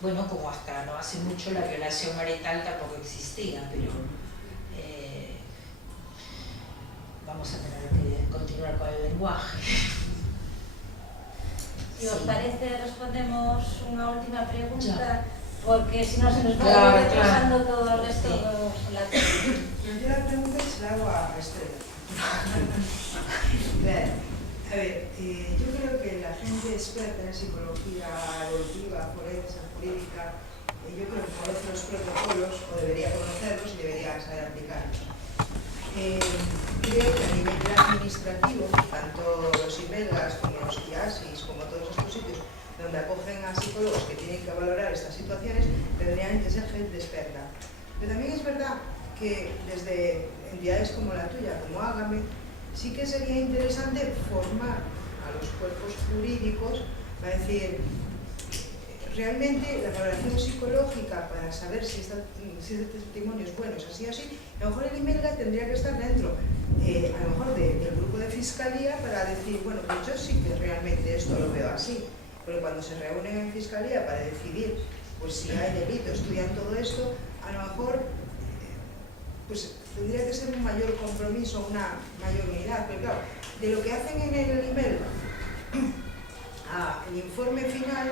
Bueno, como hasta no hace mucho la violación marital tampoco existía, pero vamos a tener que continuar con el lenguaje. Si os Sí. parece, respondemos una última pregunta, porque si no se nos va Claro, retrasando claro. todo el resto Sí. de la Yo la pregunta se la hago a Estrella. A ver, yo creo que la gente experta en psicología evolutiva, forense, jurídica, yo creo que conoce los protocolos, o debería conocerlos y debería saber aplicarlos. Creo que a nivel administrativo, tanto los IBELGAS como los IASIS, como todos estos sitios, donde acogen a psicólogos que tienen que valorar estas situaciones, tendrían que ser gente experta. Pero también es verdad que desde entidades como la tuya, como Ágame, sí que sería interesante formar a los cuerpos jurídicos para decir, realmente la valoración psicológica para saber si este testimonio es bueno, es así, así, a lo mejor el IMELGA tendría que estar dentro, a lo mejor del grupo de fiscalía para decir, bueno, pues yo sí que realmente esto lo veo así, pero cuando se reúnen en fiscalía para decidir pues si hay delito, estudian todo esto, a lo mejor pues tendría que ser un mayor compromiso, una mayor unidad, pero claro, de lo que hacen en el IMELGA al informe final,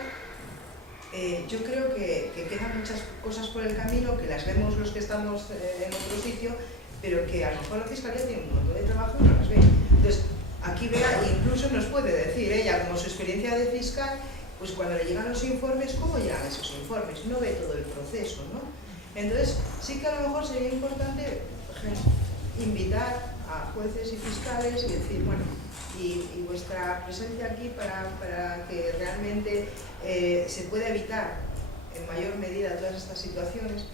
yo creo que quedan muchas cosas por el camino, que las vemos los que estamos en otro sitio, pero que a lo mejor la Fiscalía tiene un montón de trabajo y no las ve. Entonces, aquí Bea incluso nos puede decir, ella como su experiencia de fiscal, pues cuando le llegan los informes, ¿cómo llegan esos informes? No ve todo el proceso, ¿no? Entonces, sí que a lo mejor sería importante, por ejemplo, invitar a jueces y fiscales y decir, bueno, y vuestra presencia aquí para que realmente se pueda evitar en mayor medida todas estas situaciones,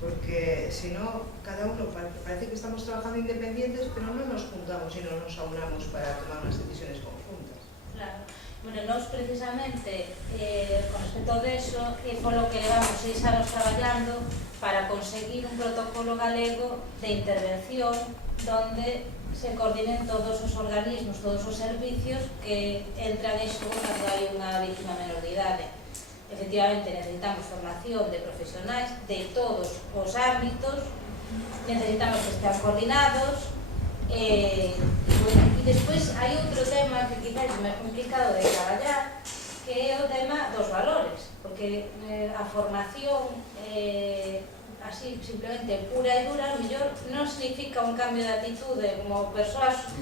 porque si no, cada uno parece que estamos trabajando independientes, pero no nos juntamos y no nos aunamos para tomar unas decisiones conjuntas. Claro. Bueno, nós precisamente, con respecto de eso, por lo que levamos 6 anos traballando para conseguir un protocolo galego de intervención donde se coordinen todos os organismos, todos os servicios que entran en xogo cando hai unha víctima menor de idade. Efectivamente, necesitamos formación de profesionais de todos os ámbitos, necesitamos que estean coordinados, bueno, e despois hai outro tema que quizás é máis complicado de traballar, que é o tema dos valores, porque a formación así, simplemente pura e dura, mellor non significa un cambio de atitude como persoas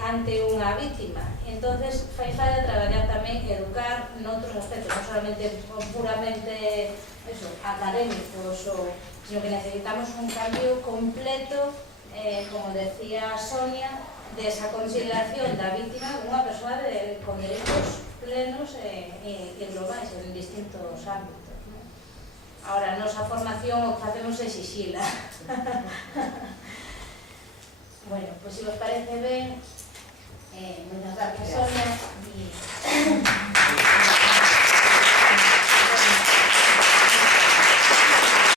ante unha víctima. Entonces, fai falta traballar tamén, educar noutros aspectos, non solamente puramente académicos, sino que necesitamos un cambio completo, como decía Sonia, de esa consideración da víctima como unha persoa con derechos plenos e globais en distintos ámbitos. Ahora, a nosa formación o que facemos é exixila. Bueno, pois se vos parece ben,